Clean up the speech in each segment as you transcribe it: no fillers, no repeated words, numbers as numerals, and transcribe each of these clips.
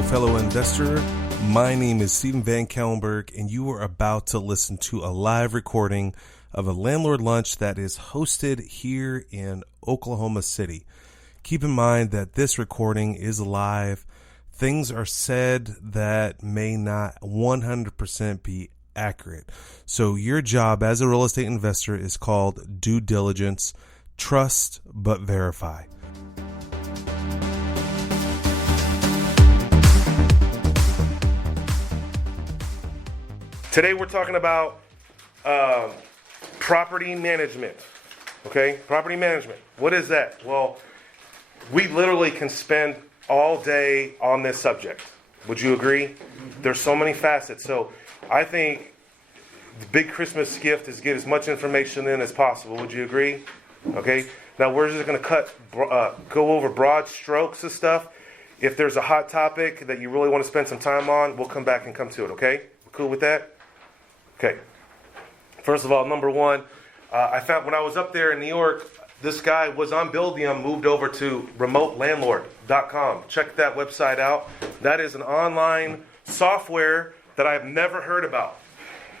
Hello, fellow investor. My name is Stephen Van Kellenberg, and you are about to listen to a live recording of a Landlord Lunch that is hosted here in Oklahoma City. Keep in mind that this recording is live. Things are said that may not 100% be accurate. So your job as a real estate investor is called due diligence. Trust but verify. Today we're talking about property management. Okay, property management. What is that? Well, we literally can spend all day on this subject. Would you agree? There's so many facets. So I think the big Christmas gift is get as much information in as possible. Would you agree? Okay. Now we're just going to go over broad strokes of stuff. If there's a hot topic that you really want to spend some time on, we'll come back and come to it. Okay? Cool with that? Okay. First of all, number one, I found when I was up there in New York, this guy was on Buildium, moved over to remotelandlord.com. Check that website out. That is an online software that I've never heard about.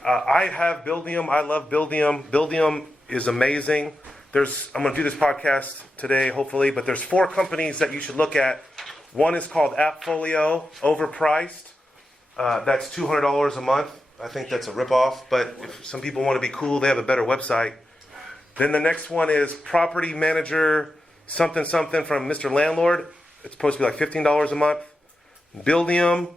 I have Buildium. I love Buildium. Buildium is amazing. I'm going to do this podcast today, hopefully, but there's 4 companies that you should look at. One is called AppFolio, overpriced. That's $200 a month. I think that's a ripoff, but if some people want to be cool, they have a better website. Then the next one is Property Manager something from Mr. Landlord. It's supposed to be like $15 a month. Buildium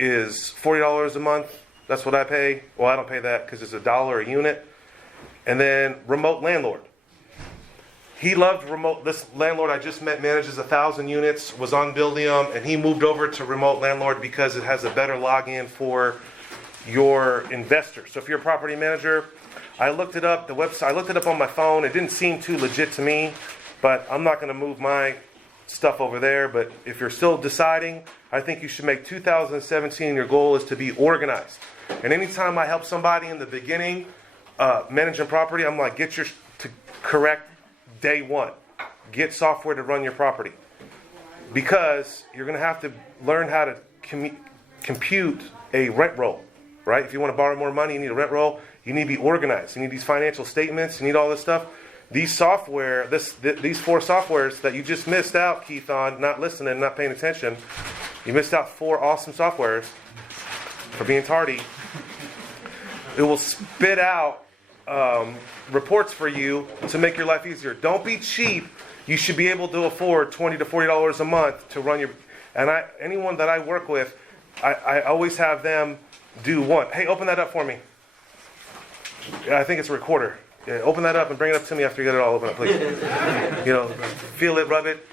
is $40 a month. That's what I pay. Well, I don't pay that because it's $1 a unit. And then Remote Landlord. He loved Remote. This landlord I just met manages 1,000 units, was on Buildium, and he moved over to Remote Landlord because it has a better login for your investor. So if you're a property manager, I looked it up, the website, I looked it up on my phone. It didn't seem too legit to me, but I'm not going to move my stuff over there. But if you're still deciding, I think you should make 2017 your goal is to be organized. And anytime I help somebody in the beginning managing property, I'm like, get your to correct day one. Get software to run your property. Because you're going to have to learn how to compute a rent roll. Right? If you want to borrow more money, you need a rent roll. You need to be organized. You need these financial statements. You need all this stuff. These software, these 4 softwares that you just missed out, Keith, on not listening, not paying attention. You missed out 4 awesome softwares for being tardy. It will spit out reports for you to make your life easier. Don't be cheap. You should be able to afford $20 to $40 a month to run your. And anyone that I work with, I always have them do one. Hey, open that up for me. I think it's a recorder. Yeah, open that up and bring it up to me after you get it all open up, please. Feel it, rub it,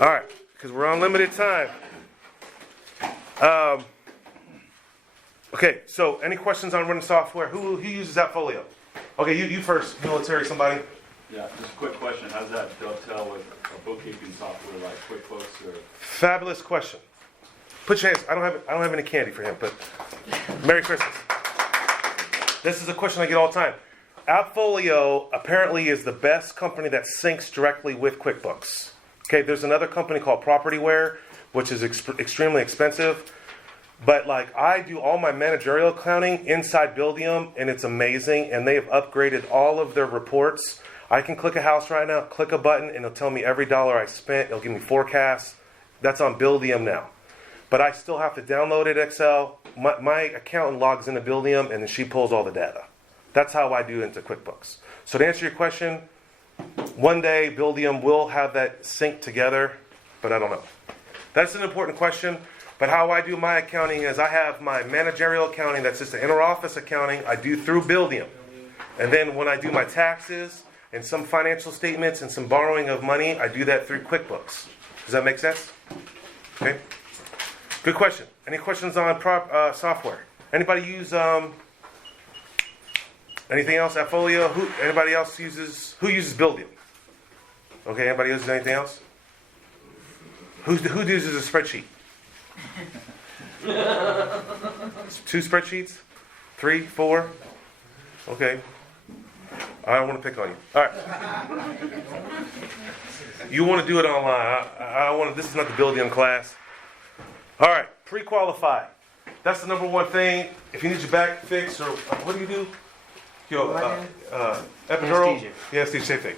All right, because we're on limited time. Okay, so any questions on running software? Who uses AppFolio? Okay, you first, military, somebody. Yeah, just a quick question. How does that dovetail with a bookkeeping software like QuickBooks or? Fabulous question. Put your hands. I don't have any candy for him, but Merry Christmas. This is a question I get all the time. AppFolio apparently is the best company that syncs directly with QuickBooks. Okay, there's another company called Propertyware, which is extremely expensive. But I do all my managerial accounting inside Buildium, and it's amazing. And they have upgraded all of their reports. I can click a house right now, click a button, and it'll tell me every dollar I spent. It'll give me forecasts. That's on Buildium now. But I still have to download it, Excel. My accountant logs into Buildium, and then she pulls all the data. That's how I do into QuickBooks. So to answer your question, one day Buildium will have that sync together, but I don't know. That's an important question. But how I do my accounting is I have my managerial accounting, that's just the inter-office accounting, I do through Buildium. And then when I do my taxes and some financial statements and some borrowing of money, I do that through QuickBooks. Does that make sense? Okay. Good question. Any questions on software? Anybody use anything else? AppFolio? Anybody else uses? Who uses Buildium? Okay. Anybody uses anything else? Who uses a spreadsheet? 2 spreadsheets? 3, 4? Okay. I don't want to pick on you. All right. You want to do it online. I want to. This is not the Buildium class. All right, pre-qualify. That's the number one thing. If you need your back fixed or what do you do? Yo, epidural. Anesthesia. Yeah, it's the same thing.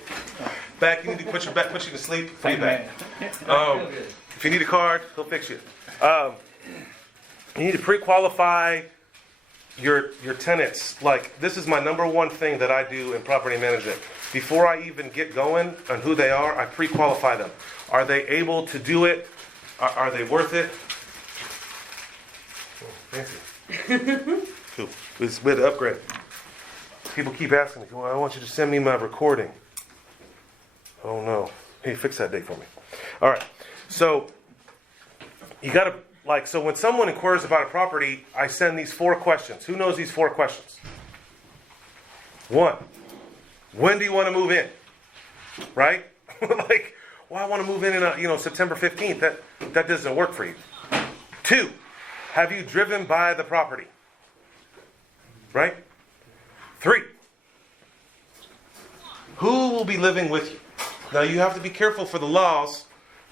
Back, you need to put your back, put you to sleep for your back. If you need a card, he'll fix you. You need to pre-qualify your tenants. Like, this is my number one thing that I do in property management. Before I even get going on who they are, I pre-qualify them. Are they able to do it? Are they worth it? Oh, fancy. Cool. It's with the upgrade. People keep asking me, well, I want you to send me my recording. Oh no. Hey, fix that date for me. All right. So you got to, like, so when someone inquires about a property, I send these 4 questions. Who knows these 4 questions? 1, when do you want to move in? Right? Like, well, I want to move in September 15th. That doesn't work for you. 2, have you driven by the property? Right? 3, who will be living with you? Now, you have to be careful for the laws.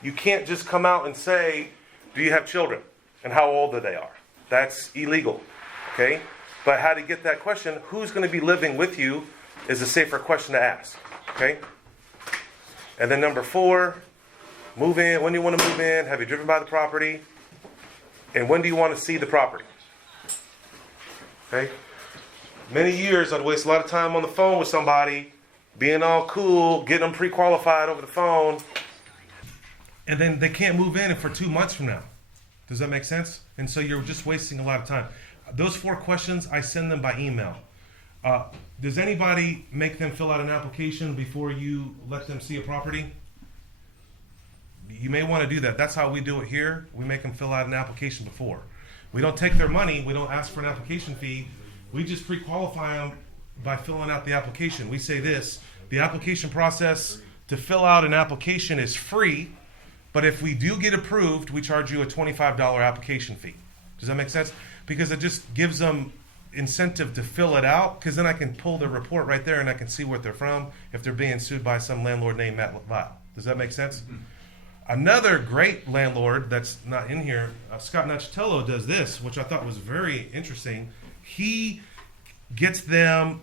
You can't just come out and say, do you have children? And how old they are. That's illegal. Okay? But how to get that question, who's going to be living with you, is a safer question to ask. Okay? And then number 4, move in. When do you want to move in? Have you driven by the property? And when do you want to see the property? Okay? Many years I'd waste a lot of time on the phone with somebody, being all cool, getting them pre-qualified over the phone, and then they can't move in for 2 months from now. Does that make sense? And so you're just wasting a lot of time. Those 4 questions, I send them by email. Does anybody make them fill out an application before you let them see a property? You may want to do that. That's how we do it here. We make them fill out an application before. We don't take their money. We don't ask for an application fee. We just pre-qualify them by filling out the application. We say this: the application process to fill out an application is free, but if we do get approved, we charge you a $25 application fee. Does that make sense? Because it just gives them incentive to fill it out, because then I can pull their report right there and I can see what they're from if they're being sued by some landlord named Matt Lyle. Does that make sense? Mm-hmm. Another great landlord that's not in here, Scott Nachitello, does this, which I thought was very interesting. He gets them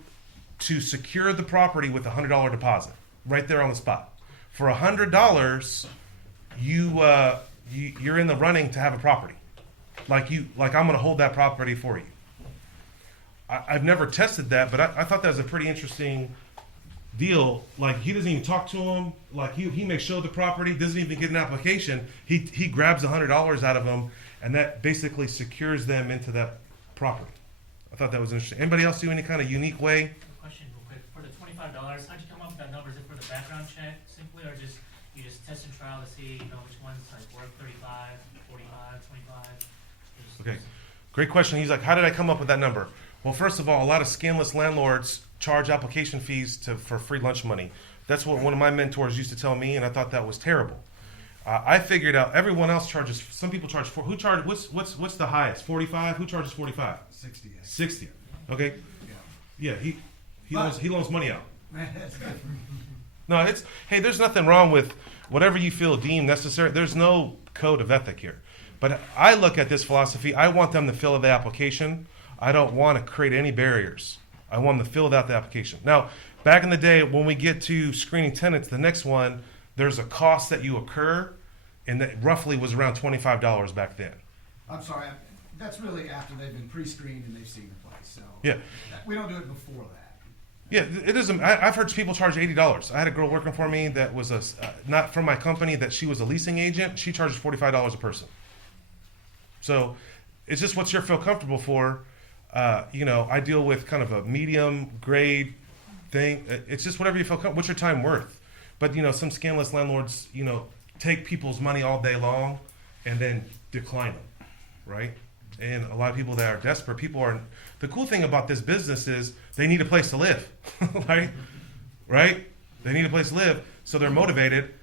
to secure the property with a $100 deposit right there on the spot. For $100, you're in the running to have a property. Like I'm going to hold that property for you. I've never tested that, but I thought that was a pretty interesting deal. Like, he doesn't even talk to them. Like, he may show the property, doesn't even get an application. He grabs $100 out of them, and that basically secures them into that property. I thought that was interesting. Anybody else do any kind of unique way? Question real quick. For the $25, how'd you come up with that number? Is it for the background check simply, or just you just test and trial to see which one's like worth 35, 45, 25? Okay, great question. He's like, how did I come up with that number? Well, first of all, a lot of scandalous landlords charge application fees for free lunch money. That's what one of my mentors used to tell me, and I thought that was terrible. I figured out everyone else charges. Some people charge who charge? What's the highest? 45. Who charges 45? 60. 60. Okay. Yeah. He loans money out. No, there's nothing wrong with whatever you feel deemed necessary. There's no code of ethic here. But I look at this philosophy. I want them to fill out the application. I don't want to create any barriers. I want them to fill out the application. Now, back in the day, when we get to screening tenants, the next one, there's a cost that you incur, and that roughly was around $25 back then. I'm sorry, that's really after they've been pre-screened and they've seen the place. So yeah, we don't do it before that. Yeah, it isn't. I've heard people charge $80. I had a girl working for me that was not from my company, that she was a leasing agent. She charges $45 a person. So it's just what you feel comfortable for. I deal with kind of a medium grade thing. It's just whatever you feel comfortable. What's your time worth? But some scandalous landlords, take people's money all day long and then decline them, right? And a lot of people that are desperate, the cool thing about this business is they need a place to live, right? Right? They need a place to live, so they're motivated.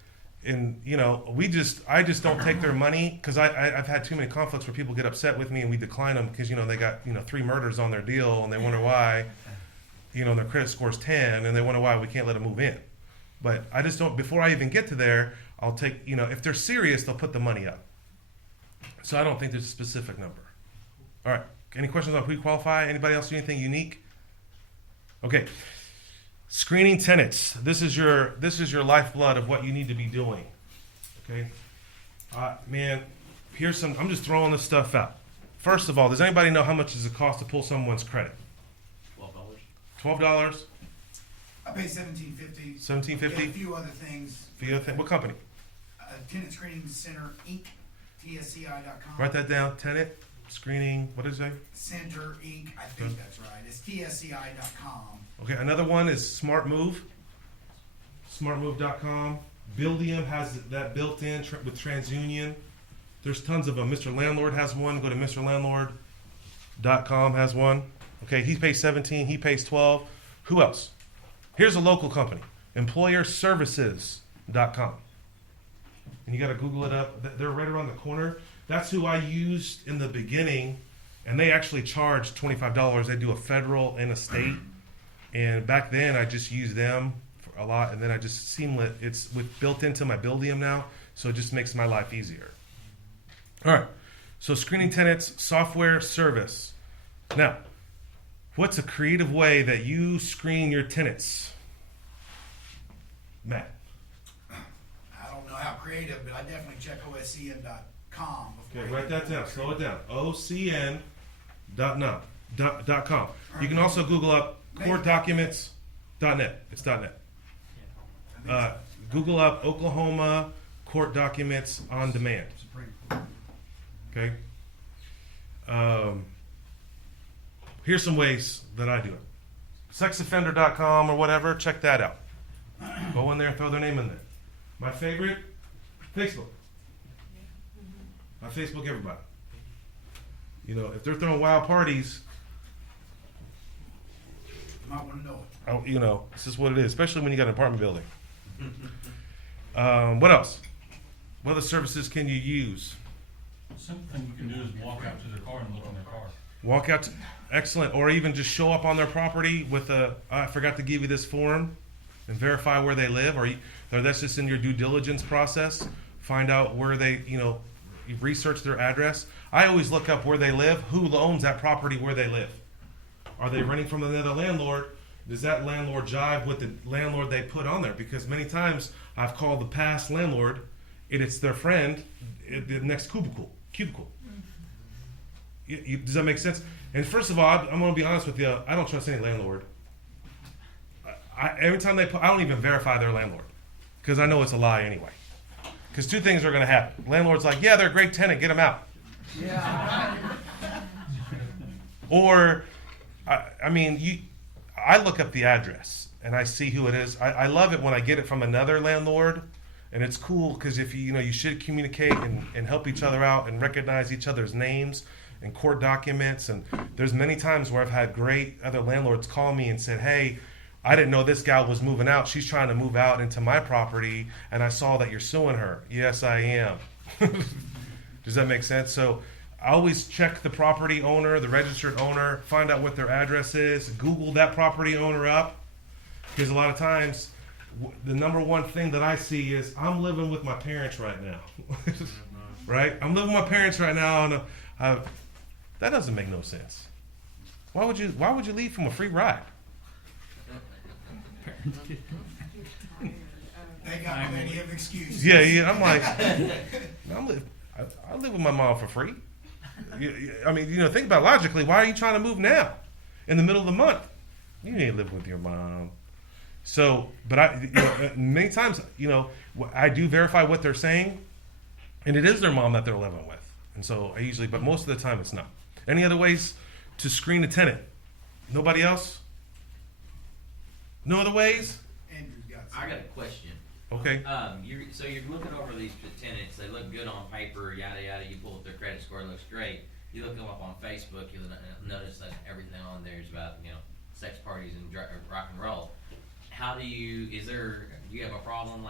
And I just don't take their money, because I've had too many conflicts where people get upset with me and we decline them because they got 3 murders on their deal and they wonder why, their credit score is 10 and they wonder why we can't let them move in. But I just don't. Before I even get to there, I'll take if they're serious, they'll put the money up. So I don't think there's a specific number. All right. Any questions on pre-qualify? Anybody else do anything unique? Okay. Screening tenants. This is your lifeblood of what you need to be doing. Okay. Man, here's some. I'm just throwing this stuff out. First of all, does anybody know how much does it cost to pull someone's credit? $12. $12. I pay $17.50. $17.50. A few other things. What company? Tenant Screening Center Inc. TSCI.com. Write that down. Tenant screening. What is it? Center Inc. I think that's right. It's TSCI.com. Okay. Another one is Smart Move. SmartMove.com. Buildium has that built in with TransUnion. There's tons of them. Mr. Landlord has one. Go to MrLandlord.com has one. Okay, he pays 17. He pays 12. Who else? Here's a local company. EmployerServices.com. And you got to Google it up. They're right around the corner. That's who I used in the beginning, and they actually charge $25. They do a federal and a state. And back then, I just used them for a lot, and then I just seamless. It's built into my Buildium now, so it just makes my life easier. All right. So screening tenants, software, service. Now, what's a creative way that you screen your tenants? Matt. I don't know how creative, but I definitely check OSCN.com. Okay, write that down. Slow it down. OCN.com. You can also Google up courtdocuments.net. It's .net. Google up Oklahoma court documents on demand. Okay. Here's some ways that I do it. Sexoffender.com or whatever. Check that out. Go in there, throw their name in there. My favorite, Facebook. I Facebook everybody. You know, if they're throwing wild parties, You might want to know it. you know, this is what it is, especially when you got an apartment building. What else? What other services can you use? Simple thing you can do is walk out to their car and look on their car. Walk out, excellent, or even just show up on their property with I forgot to give you this form, and verify where they live, or that's just in your due diligence process. Find out where they, you research their address. I always look up where they live, who owns that property where they live. Are they renting from another landlord? Does that landlord jive with the landlord they put on there? Because many times I've called the past landlord, and it's their friend at the next cubicle. Does that make sense? And first of all, I'm going to be honest with you. I don't trust any landlord. Every time I don't even verify their landlord because I know it's a lie anyway. Because two things are going to happen. Landlord's like, yeah, they're a great tenant, get them out. Yeah. Or, I look up the address and I see who it is. I love it when I get it from another landlord, and it's cool because if you should communicate and help each other out and recognize each other's names and court documents. And there's many times where I've had great other landlords call me and said, hey, I didn't know this gal was moving out. She's trying to move out into my property, and I saw that you're suing her. Yes, I am. Does that make sense? So I always check the property owner, the registered owner, find out what their address is, Google that property owner up, because a lot of times the number one thing that I see is I'm living with my parents right now. Right? I'm living with my parents right now, and that doesn't make no sense. Why would you leave from a free ride? They got plenty of excuses. Yeah. I'm like, I live with my mom for free. Think about it logically. Why are you trying to move now, in the middle of the month? You ain't living with your mom. So, but many times, I do verify what they're saying, and it is their mom that they're living with. And so but most of the time it's not. Any other ways to screen a tenant? Nobody else? No other ways? Andrew's got some. I got a question. Okay. So you're looking over these tenants. They look good on paper, yada yada. You pull up their credit score, it looks great. You look them up on Facebook, you'll notice that everything on there is about sex parties and rock and roll. Do you have a problem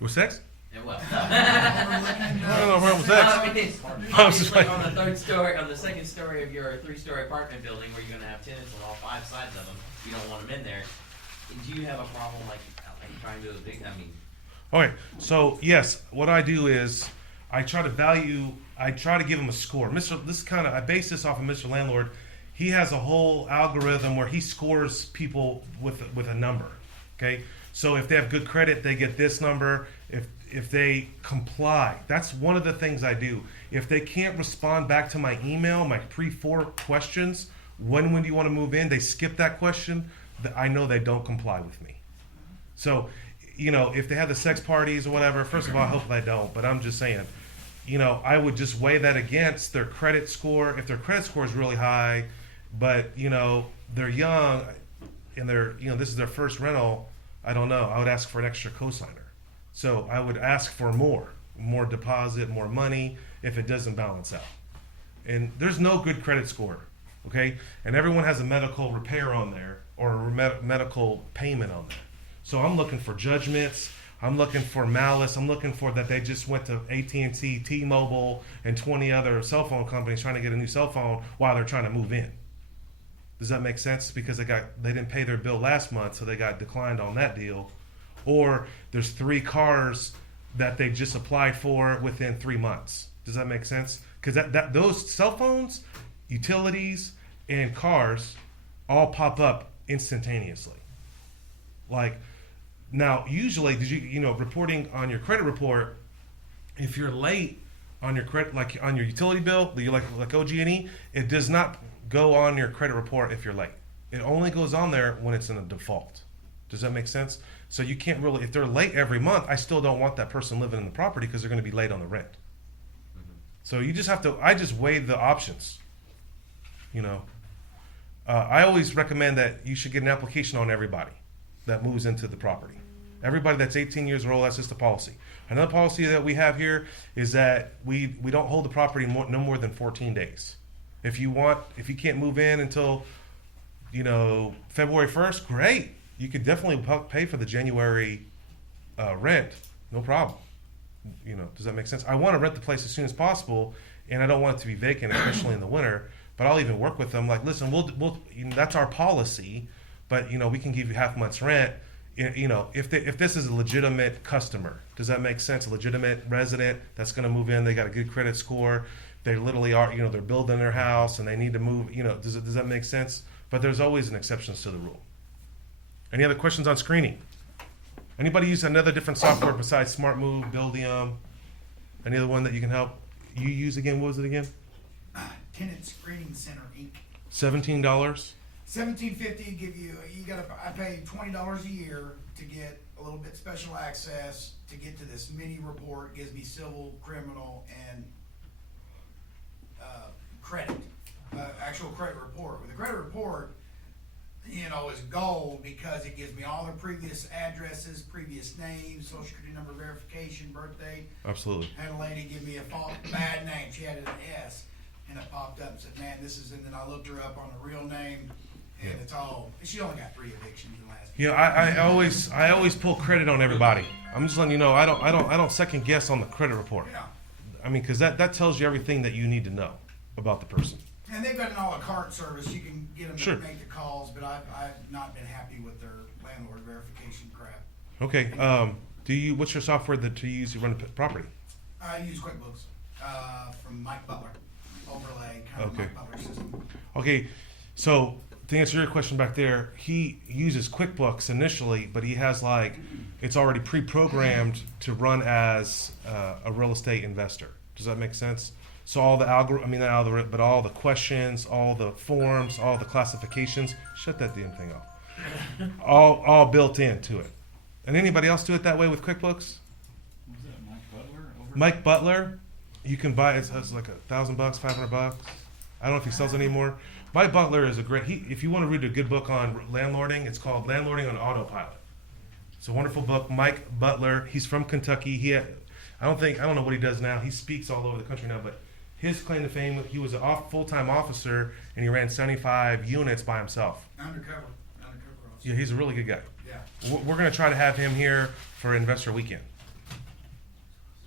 With sex? Well, I don't know wrong with sex. I was just like on the second story of your 3-story apartment building where you're going to have tenants on all 5 sides of them. You don't want them in there. Do you have a problem trying to evict? Okay, so yes, what I do is I try to value I try to give him a score. I base this off of Mr. Landlord. He has a whole algorithm where he scores people with a number. Okay, so if they have good credit, they get this number. If they comply, that's one of the things I do. If they can't respond back to my email, my pre-4 questions, when do you want to move in? They skip that question. I know they don't comply with me. So, if they have the sex parties or whatever, first of all, I hope they don't. But I'm just saying, I would just weigh that against their credit score. If their credit score is really high, but they're young and this is their first rental, I don't know. I would ask for an extra cosigner. So I would ask for more deposit, more money if it doesn't balance out. And there's no good credit score, okay? And everyone has a medical repair on there or a medical payment on there. So I'm looking for judgments. I'm looking for malice. I'm looking for that they just went to AT&T, T-Mobile, and 20 other cell phone companies trying to get a new cell phone while they're trying to move in. Does that make sense? Because they didn't pay their bill last month, so they got declined on that deal. Or there's 3 cars that they just applied for within 3 months. Does that make sense? Because those cell phones, utilities, and cars all pop up instantaneously. Like, now, usually, reporting on your credit report, if you're late on your credit, like on your utility bill, like OG&E, it does not go on your credit report if you're late. It only goes on there when it's in a default. Does that make sense? So you can't really, if they're late every month, I still don't want that person living in the property because they're going to be late on the rent. Mm-hmm. So you just have to, I just weigh the options. I always recommend that you should get an application on everybody that moves into the property. Everybody that's 18 years old, that's just a policy. Another policy that we have here is that we don't hold the property no more than 14 days. If you can't move in until, February 1st, great. You could definitely pay for the January rent, no problem. Does that make sense? I want to rent the place as soon as possible, and I don't want it to be vacant, especially in the winter. But I'll even work with them. Like, listen, we'll that's our policy, but we can give you half month's rent. If this is a legitimate customer, does that make sense? A legitimate resident that's going to move in, they got a good credit score. They literally are, they're building their house and they need to move. Does that make sense? But there's always an exceptions to the rule. Any other questions on screening? Anybody use another different software besides SmartMove, Buildium? Any other one that you can help? You use again? What was it again? Tenant Screening Center Inc. $17. $17.50 give you. I pay $20 a year to get a little bit special access to get to this mini report. It gives me civil, criminal, and credit. Actual credit report. With the credit report, is gold because it gives me all the previous addresses, previous names, social security number verification, birthday. Absolutely. I had a lady give me a bad name. She had an S, and it popped up and said, "Man, this is." And then I looked her up on the real name, and it's all. She only got 3 evictions in the last. I always pull credit on everybody. I'm just letting you know I don't second guess on the credit report. Yeah. I mean, because that tells you everything that you need to know about the person. And they've got an a la carte service. You can get them Sure. to make the calls, but I've not been happy with their landlord verification crap. Okay. What's your software that you use to run the property? I use QuickBooks from Mike Butler, overlay kind of Okay. Mike Butler system. Okay. So to answer your question back there, he uses QuickBooks initially, but he has it's already pre-programmed to run as a real estate investor. Does that make sense? So all the all the questions, all the forms, all the classifications, shut that damn thing off. all built into it. And anybody else do it that way with QuickBooks? Was that Mike Butler? Mike Butler, you can buy it. It's like $1,000, $500. I don't know if he sells anymore. Mike Butler is a great. If you want to read a good book on landlording, it's called Landlording on Autopilot. It's a wonderful book. Mike Butler, he's from Kentucky. I don't know what he does now. He speaks all over the country now, but his claim to fame, he was a full-time officer and he ran 75 units by himself. Undercover officer. Yeah, he's a really good guy. Yeah. We're going to try to have him here for Investor Weekend.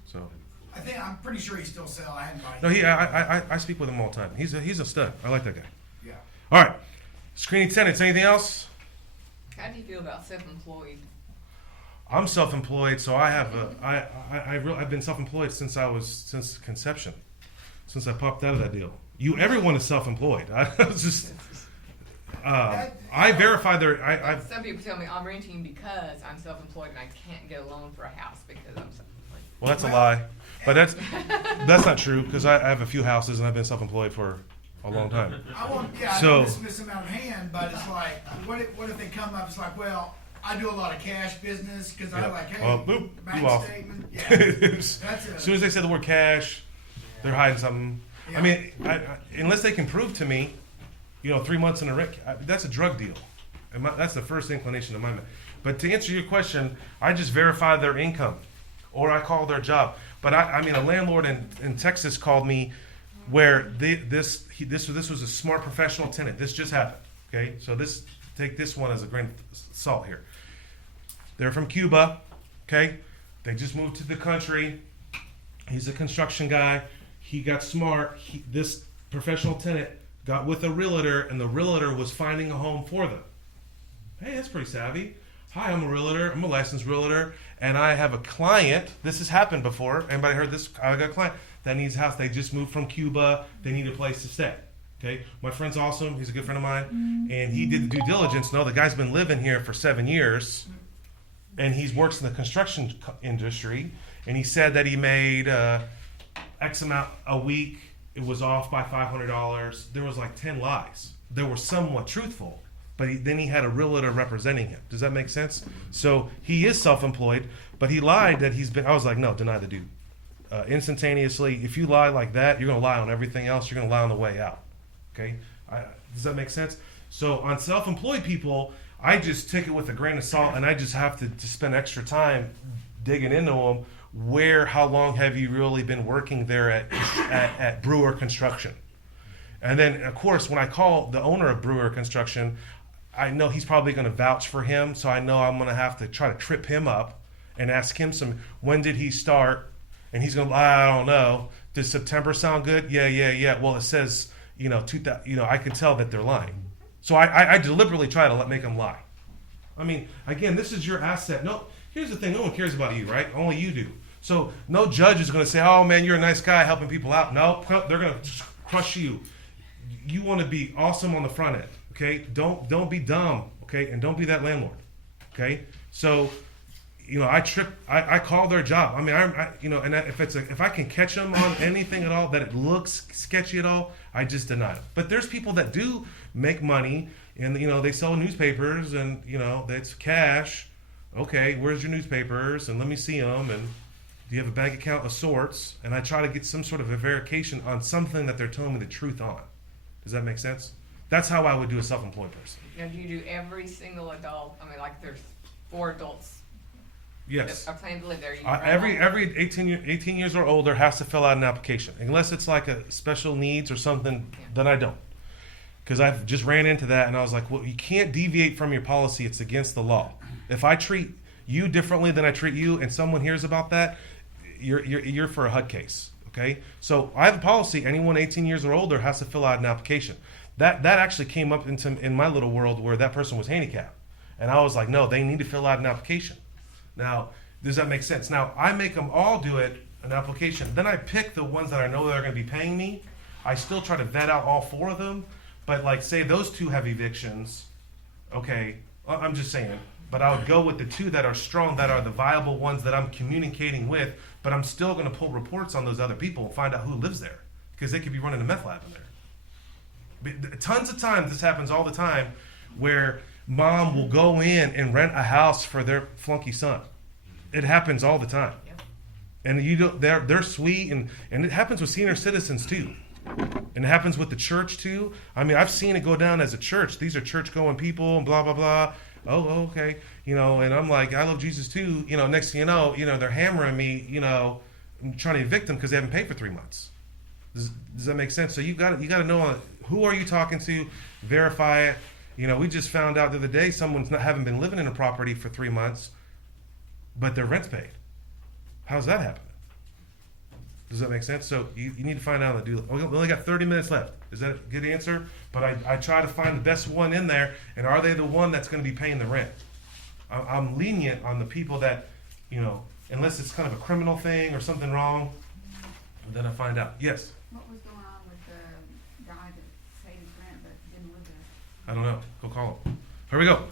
So. I'm pretty sure he still sells. I hadn't bought No, it. I speak with him all the time. He's a stud. I like that guy. Yeah. All right, screening tenants. Anything else? How do you feel about self-employed? I'm self-employed, so I have I've been self-employed since conception. since I popped out of that deal. Everyone is self-employed. I was just, I verify I've Some people tell me I'm renting because I'm self-employed and I can't get a loan for a house because I'm self-employed. well, that's a lie, but that's not true because I have a few houses and I've been self-employed for a long time. I don't dismiss them out of hand, but it's like, what if they come up, it's like, well, I do a lot of cash business, cause I like, hey, Well, boop, you bank off. statement, yeah. As That's soon as they say the word cash, they're hiding something. Yeah. I mean, unless they can prove to me, 3 months in a rent, that's a drug deal. And that's the first inclination of my mind. But to answer your question, I just verify their income, or I call their job. But I mean, a landlord in Texas called me where this was a smart professional tenant. This just happened. Okay, so take this one as a grain of salt here. They're from Cuba. Okay, they just moved to the country. He's a construction guy. He got smart. This professional tenant got with a realtor, and the realtor was finding a home for them. Hey, that's pretty savvy. Hi, I'm a realtor. I'm a licensed realtor, and I have a client. This has happened before. Anybody heard this? I got a client that needs a house. They just moved from Cuba. They need a place to stay. Okay, my friend's awesome. He's a good friend of mine, and he did the due diligence. No, the guy's been living here for 7 years, and he works in the construction industry. And he said that he made X amount a week. It was off by $500. There was like 10 lies. They were somewhat truthful, but then he had a realtor representing him. Does that make sense? So he is self-employed, but he lied that he's been. I was like, no, deny the dude. Instantaneously, if you lie like that, you're going to lie on everything else. You're going to lie on the way out. Okay? Does that make sense? So on self-employed people, I just take it with a grain of salt, and I just have to spend extra time digging into them. How long have you really been working there at Brewer Construction? And then, of course, when I call the owner of Brewer Construction, I know he's probably going to vouch for him, so I know I'm going to have to try to trip him up and ask him when did he start? And he's going to lie, I don't know. Does September sound good? Yeah. Well, it says, 2000, I can tell that they're lying. So I deliberately try to make them lie. I mean, again, this is your asset. No, here's the thing. No one cares about you, right? Only you do. So no judge is going to say, oh, man, you're a nice guy helping people out. No, they're going to crush you. You want to be awesome on the front end, okay? Don't be dumb, okay? And don't be that landlord, okay? So, I call their job. I mean, and if I can catch them on anything at all that it looks sketchy at all, I just deny it. But there's people that do make money, and they sell newspapers, and that's cash. Okay, where's your newspapers? And let me see them. And do you have a bank account of sorts? And I try to get some sort of a verification on something that they're telling me the truth on. Does that make sense? That's how I would do a self-employed person. Now, do you do every single adult? I mean, like there's 4 adults Yes. that are planning to live there. Every 18 years or older has to fill out an application, unless it's like a special needs or something. Then I don't, because I've just ran into that, and I was like, well, you can't deviate from your policy. It's against the law. If I treat you differently than I treat you, and someone hears about that, you're for a HUD case. Okay, so I have a policy. Anyone 18 years or older has to fill out an application. That actually came up in my little world where that person was handicapped, and I was like, no, they need to fill out an application. Now, does that make sense? Now, I make them all do an application. Then I pick the ones that I know that are going to be paying me. I still try to vet out all 4 of them, but like say those 2 have evictions. Okay, I'm just saying. But I would go with the 2 that are strong, that are the viable ones that I'm communicating with, but I'm still going to pull reports on those other people and find out who lives there, because they could be running a meth lab in there. Tons of times, this happens all the time, where mom will go in and rent a house for their flunky son. It happens all the time. Yep. And they're sweet, and it happens with senior citizens too. And it happens with the church too. I mean, I've seen it go down as a church. These are church-going people and blah, blah, blah. Oh, okay. And I'm like, I love Jesus too. Next thing you know, they're hammering me, trying to evict them because they haven't paid for 3 months. Does that make sense? So you got to know who are you talking to, verify it. We just found out the other day someone's haven't been living in a property for 3 months, but their rent's paid. How's that happening? Does that make sense? So you need to find out and do. We only got 30 minutes left. Is that a good answer? But I try to find the best one in there, and are they the one that's going to be paying the rent? I'm lenient on the people that, unless it's kind of a criminal thing or something wrong, then I find out. Yes. What was going on with the guy that paid his rent but didn't live there? I don't know. Go call him. Here we go.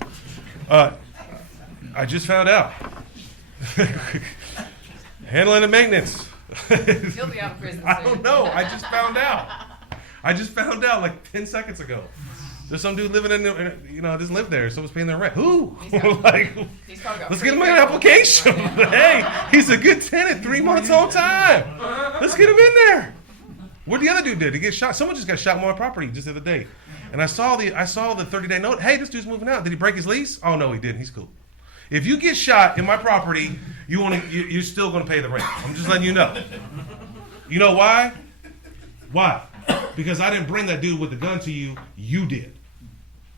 I just found out. Handling and maintenance. He'll be out of prison I soon. don't know. I just found out. I just found out like 10 seconds ago. There's some dude living doesn't live there. Someone's paying their rent. Who? Like, He's probably got let's free get him an rent. application. Hey, he's a good tenant. 3 months on time. Let's get him in there. What the other dude did? He get shot. Someone just got shot on my property just the other day. And I saw the 30-day note. Hey, this dude's moving out. Did he break his lease? Oh no, he didn't. He's cool. If you get shot in my property, you're still going to pay the rent. I'm just letting you know. You know why? Why? Because I didn't bring that dude with the gun to you. You did.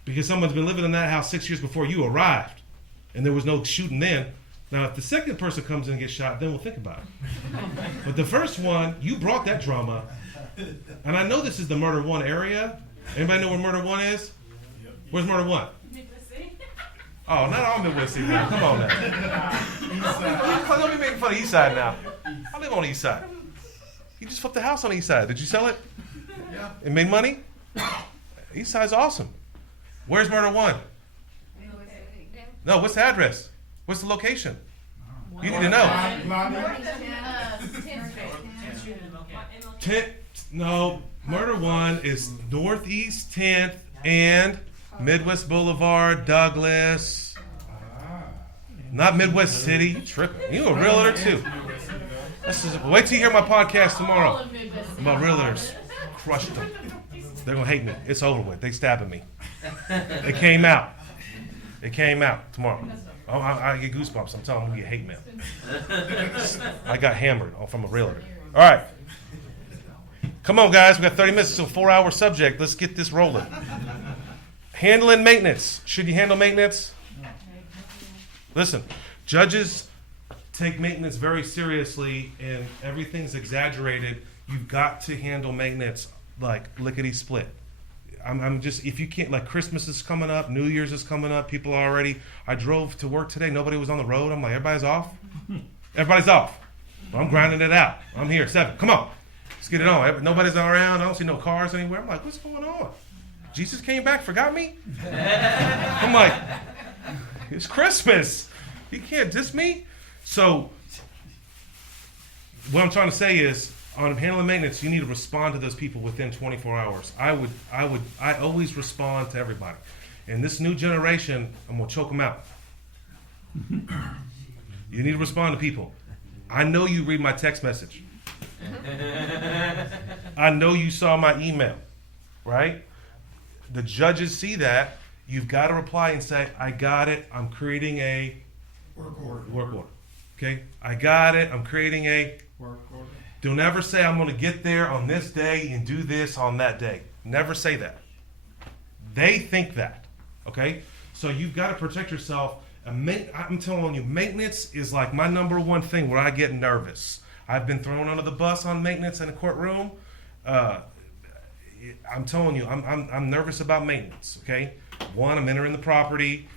Because someone's been living in that house 6 years before you arrived, and there was no shooting then. Now, if the second person comes in and gets shot, then we'll think about it. But the first one, you brought that drama, and I know this is the Murder 1 area. Anybody know where Murder 1 is? Where's Murder 1? Oh, not all Midwest City now. Come on now. Don't be making fun of East Side now. I live on the East Side. You just flipped the house on the East Side. Did you sell it? Yeah. It made money? East Side's awesome. Where's Murder 1? No, what's the address? What's the location? You need to know. No, Murder 1 is Northeast 10th and Midwest Boulevard, Douglas. Not Midwest City. You tripping. You a realtor too. Wait till you hear my podcast tomorrow about realtors. Crushed them. They're going to hate me. It's over with. They stabbing me. It came out. It came out tomorrow. I get goosebumps. I'm telling them we get hate mail. I got hammered from a realtor. All right. Come on, guys. We got 30 minutes. It's a 4-hour subject. Let's get this rolling. Handling maintenance. Should you handle maintenance? Listen, judges take maintenance very seriously, and everything's exaggerated. You've got to handle maintenance like lickety split. I'm just, if you can't, like Christmas is coming up, New Year's is coming up, people are already, I drove to work today, nobody was on the road. I'm like, everybody's off? Everybody's off. Well, I'm grinding it out. I'm here, 7. Come on. Let's get it on. Nobody's around. I don't see no cars anywhere. I'm like, what's going on? Jesus came back, forgot me? I'm like, it's Christmas. You can't diss me. So what I'm trying to say is, on handling maintenance, you need to respond to those people within 24 hours. I always respond to everybody. And this new generation, I'm gonna choke them out. You need to respond to people. I know you read my text message. I know you saw my email, right? The judges see that. You've got to reply and say, I got it. I'm creating a work order. Okay? I got it. I'm creating a work order. Don't ever say I'm going to get there on this day and do this on that day. Never say that. They think that. Okay? So you've got to protect yourself. I'm telling you, maintenance is like my number one thing where I get nervous. I've been thrown under the bus on maintenance in a courtroom. I'm telling you, I'm nervous about maintenance. Okay? One, I'm entering the property.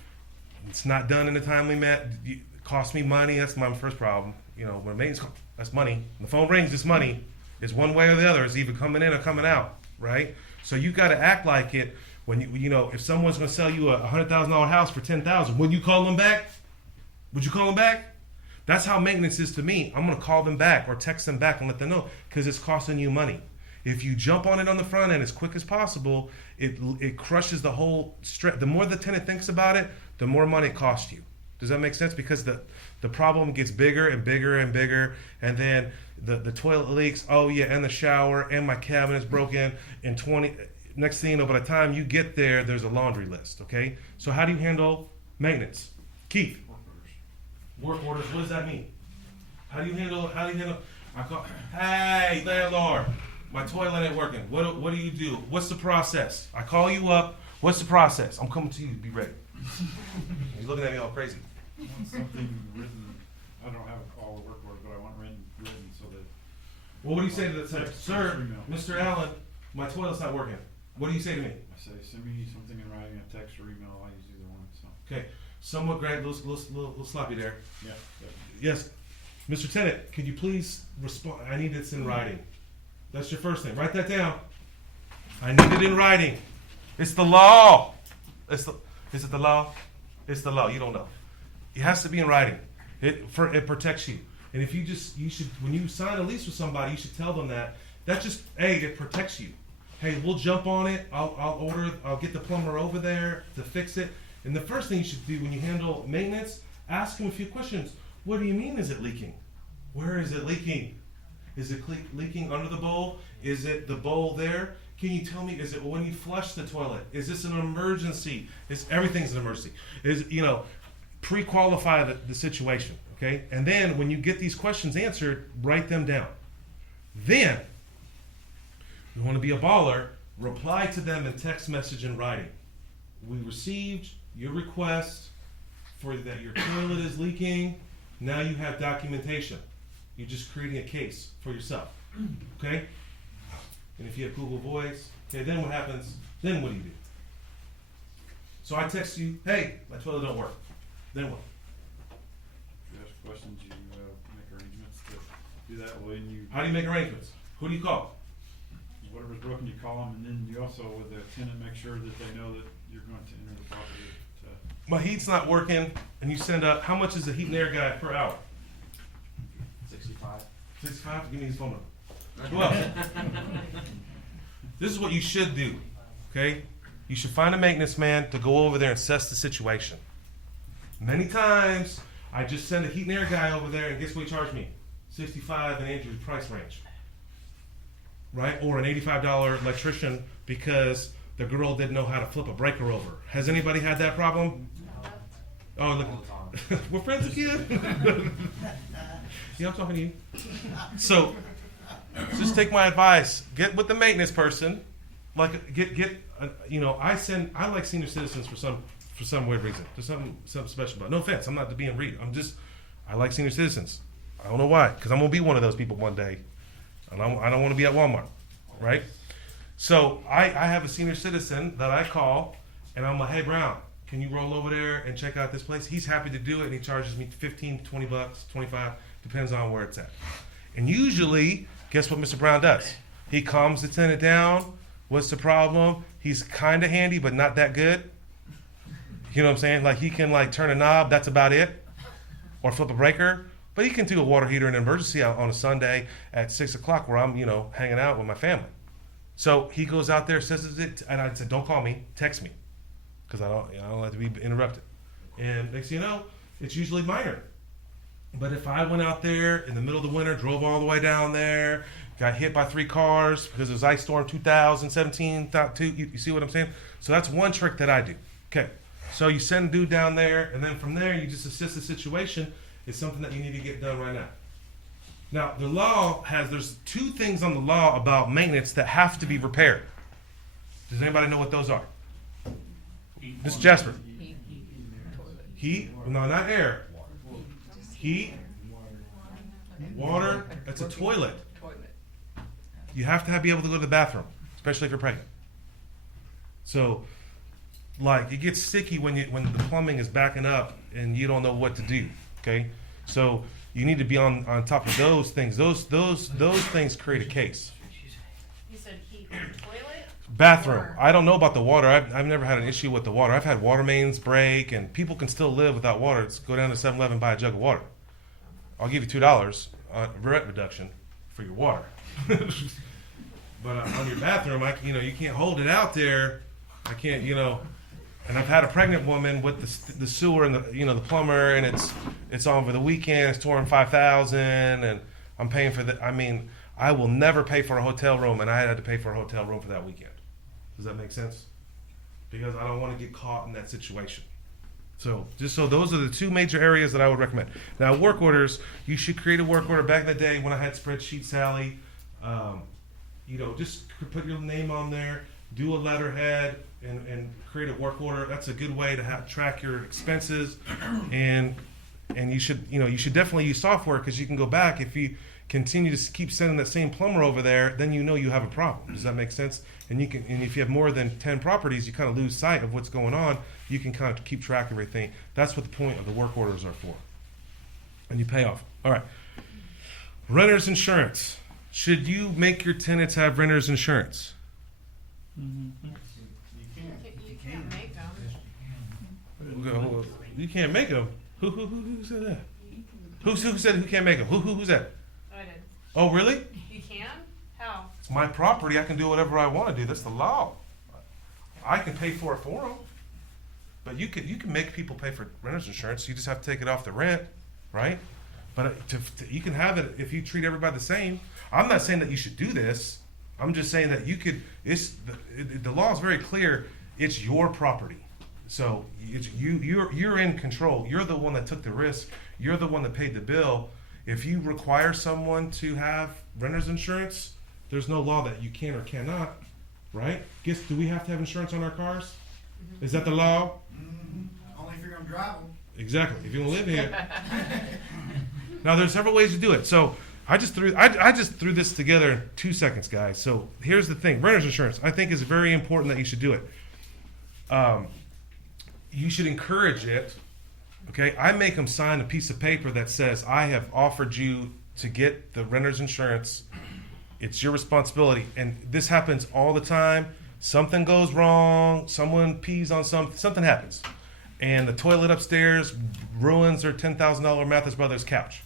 It's not done in a timely manner. It costs me money. That's my first problem. You know, when maintenance, that's money. When the phone rings, it's money. It's one way or the other. It's either coming in or coming out, right? So you got to act like it. When you know, if someone's going to sell you a $100,000 house for $10,000, when you call them back, would you call them back? That's how maintenance is to me. I'm going to call them back or text them back and let them know because it's costing you money. If you jump on it on the front end as quick as possible, it crushes the whole stress. The more the tenant thinks about it, the more money it costs you. Does that make sense? Because the problem gets bigger and bigger and bigger, and then the toilet leaks, oh yeah, and the shower, and my cabinet's broken, and next thing you know, by the time you get there, there's a laundry list, okay? So how do you handle maintenance? Keith? Work orders, what does that mean? How do you handle, hey, landlord, my toilet ain't working. What do you do? What's the process? I call you up, what's the process? I'm coming to you, be ready. You're looking at me all crazy. I want something written. I don't have all the work order, but I want written so that. Well, what do you say to the tenant? Sir, Mr. Allen, my toilet's not working. What do you say to me? I say, send me something in writing, a text or email. I use either one. So. Okay, somewhat great, little sloppy there. Yeah. Yes, Mr. Tenant, could you please respond? I need this in writing. That's your first thing. Write that down. I need it in writing. It's the law. Is it the law? It's the law. You don't know. It has to be in writing. It protects you. And if you should, when you sign a lease with somebody, you should tell them that. That just, it protects you. Hey, we'll jump on it. I'll get the plumber over there to fix it. And the first thing you should do when you handle maintenance, ask him a few questions. What do you mean is it leaking? Where is it leaking? Is it leaking under the bowl? Is it the bowl there? Can you tell me, is it when you flush the toilet? Is this an emergency? Everything's an emergency. Pre-qualify the situation, okay? And then when you get these questions answered, write them down. Then, you want to be a baller, reply to them in text message and writing. We received your request for that your toilet is leaking. Now you have documentation. You're just creating a case for yourself, okay? And if you have Google Voice, okay, then what happens? Then what do you do? So I text you, hey, my toilet don't work. Then what? If you ask questions, you make arrangements to do that when you. How do you make arrangements? Who do you call? Whatever's broken, you call them, and then you also, with the tenant, make sure that they know that you're going to enter the property. My heat's not working, and you send up, how much is the heat and air guy per hour? 65. 65? Give me his phone number. Who else? This is what you should do, okay? You should find a maintenance man to go over there and assess the situation. Many times, I just send a heat and air guy over there, and guess what he charged me? 65 in Andrew's price range. Right? Or an $85 electrician because the girl didn't know how to flip a breaker over. Has anybody had that problem? Oh, look. We're friends again? Yeah, I'm talking to you. So, just take my advice. Get with the maintenance person. I like senior citizens for some weird reason. There's something special about it. No offense, I'm not being rude. I like senior citizens. I don't know why, because I'm going to be one of those people one day. And I don't want to be at Walmart, right? So I have a senior citizen that I call, and I'm like, hey, Brown, can you roll over there and check out this place? He's happy to do it, and he charges me $15, $20, $25, depends on where it's at. And usually, guess what Mr. Brown does? He calms the tenant down. What's the problem? He's kind of handy, but not that good. You know what I'm saying? Like, he can, turn a knob, that's about it. Or flip a breaker. But he can do a water heater in an emergency on a Sunday at 6 o'clock where I'm, hanging out with my family. So he goes out there, says it, and I said, don't call me, text me. Because I don't like to be interrupted. And next thing you know, it's usually minor. But if I went out there in the middle of the winter, drove all the way down there, got hit by 3 cars because it was Ice Storm 2017, you see what I'm saying? So that's one trick that I do. Okay, so you send a dude down there, and then from there you just assess the situation. It's something that you need to get done right now. Now, the law there's 2 things on the law about maintenance that have to be repaired. Does anybody know what those are? Mr. Jasper. Heat, no, not air. Heat, water, that's a toilet. You have to be able to go to the bathroom, especially if you're pregnant. So, it gets sticky when the plumbing is backing up and you don't know what to do. Okay, so you need to be on top of those things. Those things create a case. You said heat in the toilet? Bathroom. I don't know about the water. I've never had an issue with the water. I've had water mains break, and people can still live without water. Just go down to 7-Eleven and buy a jug of water. I'll give you $2 on rent reduction for your water. But on your bathroom, you can't hold it out there. I can't, And I've had a pregnant woman with the sewer and the plumber, and it's on for the weekend. It's touring $5,000, and I'm paying for the. I will never pay for a hotel room, and I had to pay for a hotel room for that weekend. Does that make sense? Because I don't want to get caught in that situation. So those are the 2 major areas that I would recommend. Now, work orders. You should create a work order. Back in the day when I had Spreadsheet Sally, just put your name on there, do a letterhead. And create a work order. That's a good way to track your expenses, and you should definitely use software because you can go back if you continue to keep sending that same plumber over there. Then you have a problem. Does that make sense? And if you have more than 10 properties, you kind of lose sight of what's going on. You can kind of keep track of everything. That's what the point of the work orders are for. And you pay off. All right. Renter's insurance. Should you make your tenants have renter's insurance? Mhm. You can't make them. You can't make them. Who said that? Who said who can't make them? Who's that? I did. Oh, really? You can? How? It's my property. I can do whatever I want to do. That's the law. I can pay for it for them. But you can make people pay for renter's insurance. You just have to take it off the rent, right? But you can have it if you treat everybody the same. I'm not saying that you should do this. I'm just saying that you could. The law is very clear. It's your property, so you're in control. You're the one that took the risk. You're the one that paid the bill. If you require someone to have renter's insurance, there's no law that you can or cannot, right? Do we have to have insurance on our cars? Is that the law? Only if you're gonna drive them. Exactly. If you don't live here. Now there's several ways to do it. So I just threw this together in 2 seconds, guys. So here's the thing: renter's insurance, I think, is very important that you should do it. You should encourage it. Okay, I make them sign a piece of paper that says, I have offered you to get the renter's insurance. It's your responsibility. And this happens all the time. Something goes wrong. Someone pees on something happens. And the toilet upstairs ruins their $10,000 Mathis Brothers couch.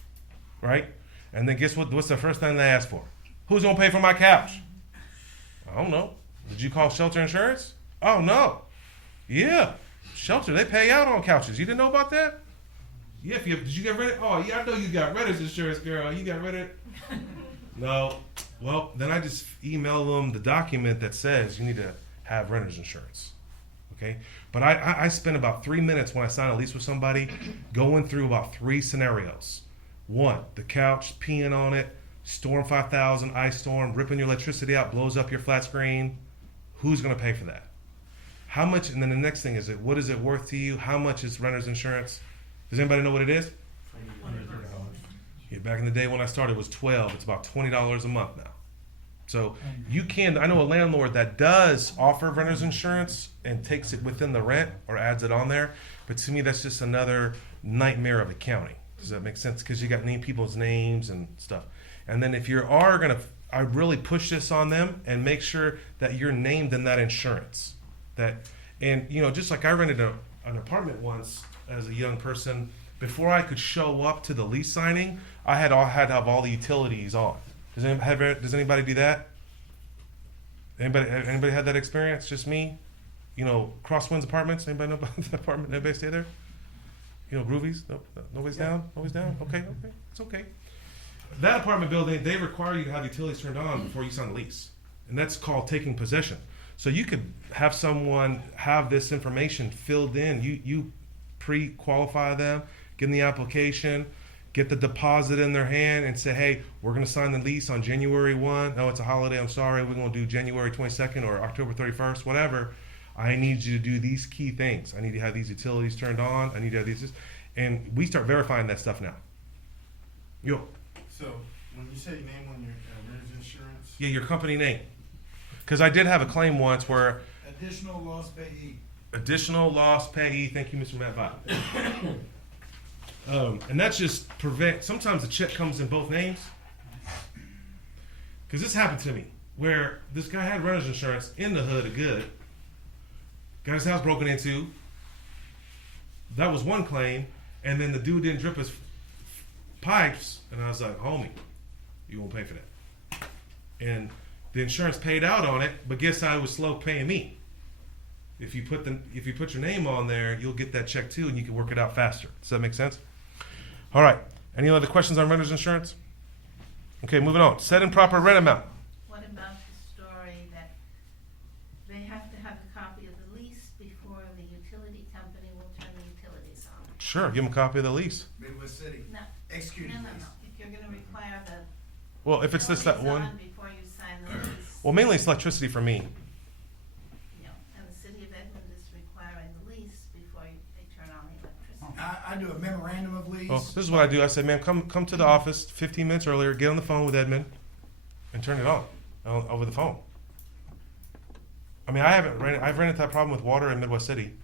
Right? And then guess what? What's the first thing they ask for? Who's going to pay for my couch? I don't know. Did you call shelter insurance? Oh, no. Yeah. Shelter, they pay out on couches. You didn't know about that? Yeah, did you get rid of it? Oh, yeah, I know you got renter's insurance, girl. You got rid of it? No. Well, then I just email them the document that says you need to have renter's insurance. Okay? But I spend about 3 minutes when I sign a lease with somebody going through about 3 scenarios. 1, the couch, peeing on it, storm 5000, ice storm, ripping your electricity out, blows up your flat screen. Who's going to pay for that? How much, and then the next thing is, what is it worth to you? How much is renter's insurance? Does anybody know what it is? Yeah, back in the day when I started, it was $12. It's about $20 a month now. So I know a landlord that does offer renter's insurance and takes it within the rent or adds it on there. But to me, that's just another nightmare of accounting. Does that make sense? Because you got people's names and stuff. And then if you are going to, I really push this on them and make sure that you're named in that insurance. Just like I rented an apartment once as a young person, before I could show up to the lease signing, I had to have all the utilities on. Does anybody do that? Anybody had that experience? Just me? Crosswinds Apartments. Anybody know about the apartment? Anybody stay there? Groovies. Nobody's down. Nobody's down. Okay. It's okay. That apartment building, they require you to have utilities turned on before you sign the lease, and that's called taking possession. So you could have someone have this information filled in. You pre-qualify them, give them the application, get the deposit in their hand, and say, hey, we're going to sign the lease on January 1. No, it's a holiday. I'm sorry. We're going to do January 22nd or October 31st, whatever. I need you to do these key things. I need to have these utilities turned on. I need to have these. And we start verifying that stuff now. So when you say name on your renter's insurance? Yeah, your company name. Because I did have a claim once where Additional loss payee. additional loss payee. Thank you, Mr. Matt Vile. And that's just sometimes the check comes in both names. Because this happened to me where this guy had renter's insurance in the hood of good. Got his house broken into. That was one claim. And then the dude didn't drip his pipes. And I was like, homie, you won't pay for that. And the insurance paid out on it, but guess how it was slow paying me? If you put your name on there, you'll get that check too, and you can work it out faster. Does that make sense? All right. Any other questions on renter's insurance? Okay, moving on. Set and proper rent amount. What about the story that they have to have a copy of the lease before the utility company will turn the utilities on? Sure, give them a copy of the lease. Midwest City. No. Executed No. lease. If you're gonna require the Well, if it's this, that utilities one. on before you sign the lease, Well, mainly it's electricity for me. and the city of Edmond is requiring the lease before they turn on the electricity. I do a memorandum of lease. Well, this is what I do. I say, man, come to the office 15 minutes earlier, get on the phone with Edmund, and turn it on over the phone. I mean, I've rented that problem with water in Midwest City,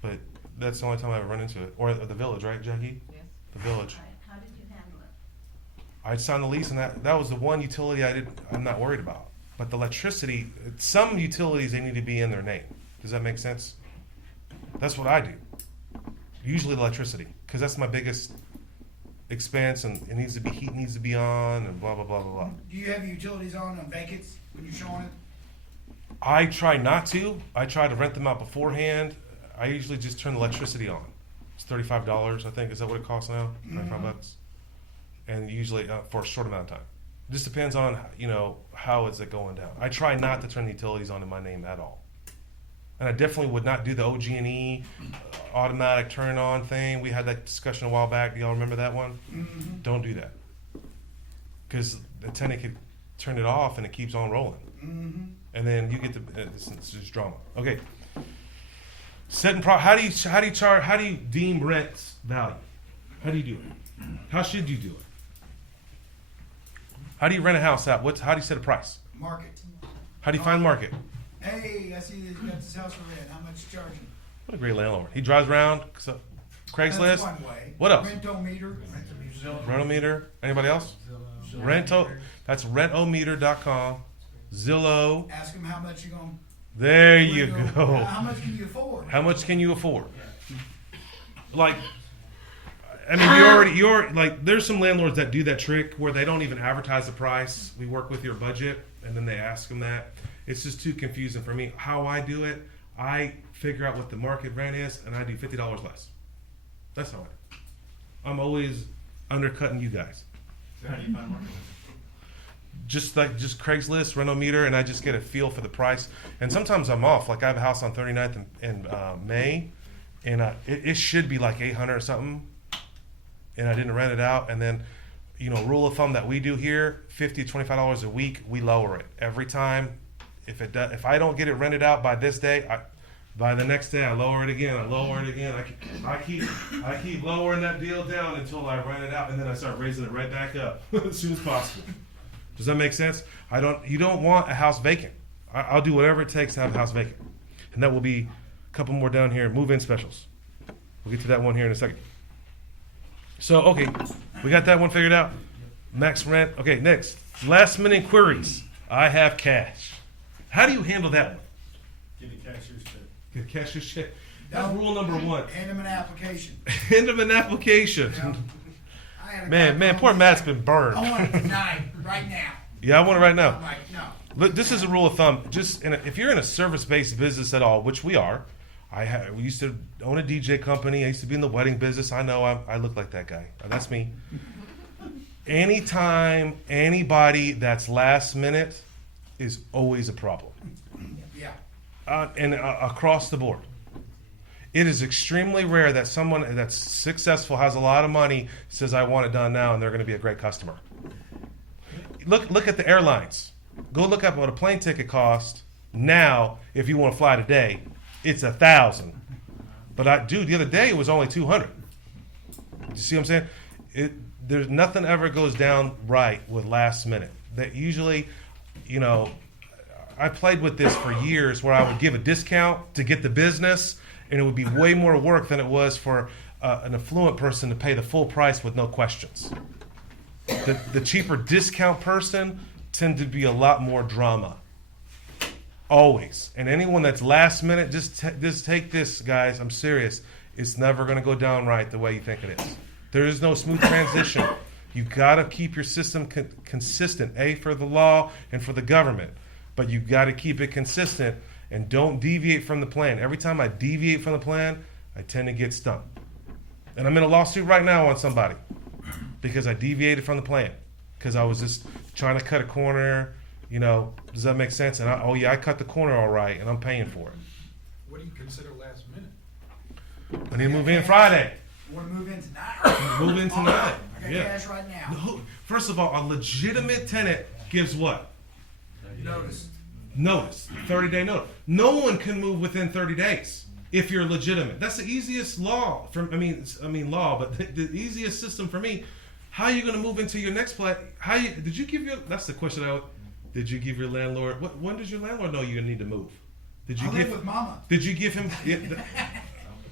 but that's the only time I ever run into it. Or at the village, right, Jackie? Yes. The village. Right, how did you handle it? I'd sign the lease, and that was the one utility I'm not worried about. But the electricity, some utilities, they need to be in their name. Does that make sense? That's what I do. Usually electricity, because that's my biggest expense, and it needs to be, heat needs to be on, and blah, blah, blah, blah, blah. Do you have your utilities on vacates when you're showing it? I try not to. I try to rent them out beforehand. I usually just turn the electricity on. It's $35, I think. Is that what it costs now? 25 bucks? And usually for a short amount of time. Just depends on, how is it going down. I try not to turn the utilities on in my name at all. And I definitely would not do the OG&E automatic turn on thing. We had that discussion a while back. Do y'all remember that one? Mm-hmm. Don't do that. Because the tenant could turn it off and it keeps on rolling. Mm-hmm. And then you get it's just drama. Okay. How do you deem rent value? How do you do it? How should you do it? How do you rent a house out? How do you set a price? Market. How do you find market? Hey, I see you got this house for rent. How much you charging? What a great landlord. He drives around, Craigslist. That's one way. What else? Rentometer. Rentometer. Anybody else? That's rentometer.com. Zillow. Ask them how much you're going to. There you go. How much can you afford? How much can you afford? Like, I mean, you're like, there's some landlords that do that trick where they don't even advertise the price. We work with your budget, and then they ask them that. It's just too confusing for me. How I do it, I figure out what the market rent is, and I do $50 less. That's how I do. I'm always undercutting you guys. So how do you find market? Just Craigslist, Rentometer, and I just get a feel for the price. And sometimes I'm off. Like I have a house on 39th in May, and it should be like 800 or something, and I didn't rent it out. And then, rule of thumb that we do here, $50 to $25 a week, we lower it every time. If I don't get it rented out by this day, by the next day I lower it again. I keep lowering that deal down until I rent it out, and then I start raising it right back up as soon as possible. Does that make sense? You don't want a house vacant. I'll do whatever it takes to have a house vacant. And that will be a couple more down here, move-in specials. We'll get to that one here in a second. So, okay, we got that one figured out. Max rent. Okay, next. Last minute queries. I have cash. How do you handle that one? Get a cashier's check. Get a cashier's check. That's rule number one. Hand them an application. Hand them an application. Yeah. Man, poor Matt's been burned. I want it tonight, right now. Yeah, I want it right now. I'm like, no. Look, this is a rule of thumb. If you're in a service-based business at all, which we are, we used to own a DJ company. I used to be in the wedding business. I know I look like that guy. That's me. Anytime anybody that's last minute is always a problem. Yeah. And across the board. It is extremely rare that someone that's successful, has a lot of money, says, I want it done now, and they're going to be a great customer. Look at the airlines. Go look up what a plane ticket costs now. If you want to fly today, it's $1,000. But the other day it was only $200. You see what I'm saying? There's nothing ever goes down right with last minute. That usually, I played with this for years where I would give a discount to get the business, and it would be way more work than it was for an affluent person to pay the full price with no questions. The cheaper discount person tend to be a lot more drama. Always. And anyone that's last minute, just take this, guys. I'm serious. It's never going to go down right the way you think it is. There is no smooth transition. You got to keep your system consistent, for the law and for the government. But you got to keep it consistent and don't deviate from the plan. Every time I deviate from the plan, I tend to get stung. And I'm in a lawsuit right now on somebody because I deviated from the plan because I was just trying to cut a corner. Does that make sense? And I cut the corner all right, and I'm paying for it. What do you consider last minute? I need to move in Friday. You want to move in tonight? Move in tonight. I got cash right now. No, first of all, a legitimate tenant gives what? Notice. 30-day notice. No one can move within 30 days if you're legitimate. That's the easiest law. Law, but the easiest system for me. How are you going to move into your next place? That's the question did you give your landlord, when does your landlord know you need to move? I live with Mama. Did you give him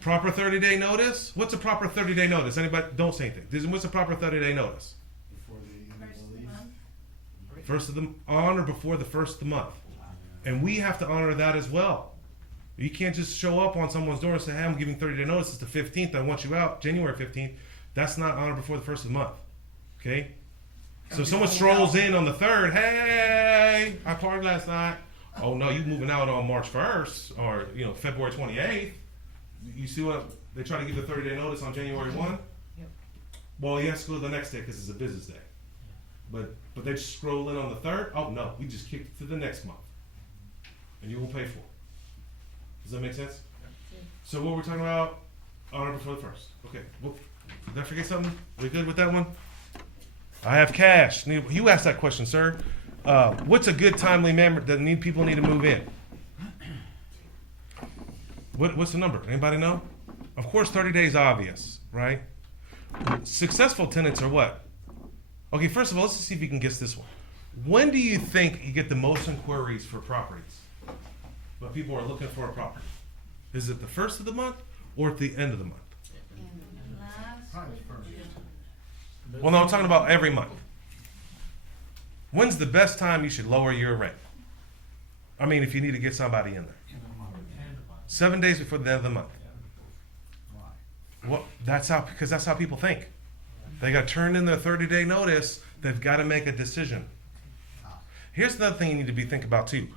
proper 30-day notice? What's a proper 30-day notice? Anybody? Don't say anything. What's a proper 30-day notice? Before the end on or before the first of the month. And we have to honor that as well. You can't just show up on someone's door and say, hey, I'm giving 30-day notice. It's the 15th. I want you out January 15th. That's not honor before the first of the month. Okay? So if someone strolls in on the 3rd, hey, I partied last night. Oh, no, you moving out on March 1st or, February 28th. You see what? They try to give the 30-day notice on January 1. Yep. Well, he has to go the next day because it's a business day. But they just scroll in on the 3rd. Oh, no, we just kick it to the next month. And you will pay for it. Does that make sense? So what we're talking about, honor before the first. Okay. Well, did I forget something? We good with that one? I have cash. You asked that question, sir. What's a good timely manner that people need to move in? What's the number? Anybody know? Of course, 30 days obvious, right? Successful tenants are what? Okay, first of all, let's just see if you can guess this one. When do you think you get the most inquiries for properties? But people are looking for a property. Is it the first of the month or at the end of the month? Probably first. Well, no, I'm talking about every month. When's the best time you should lower your rent? I mean, if you need to get somebody in there. 7 days before the end of the month. Well, because that's how people think. They got to turn in their 30-day notice. They've got to make a decision. Here's another thing you need to be thinking about too.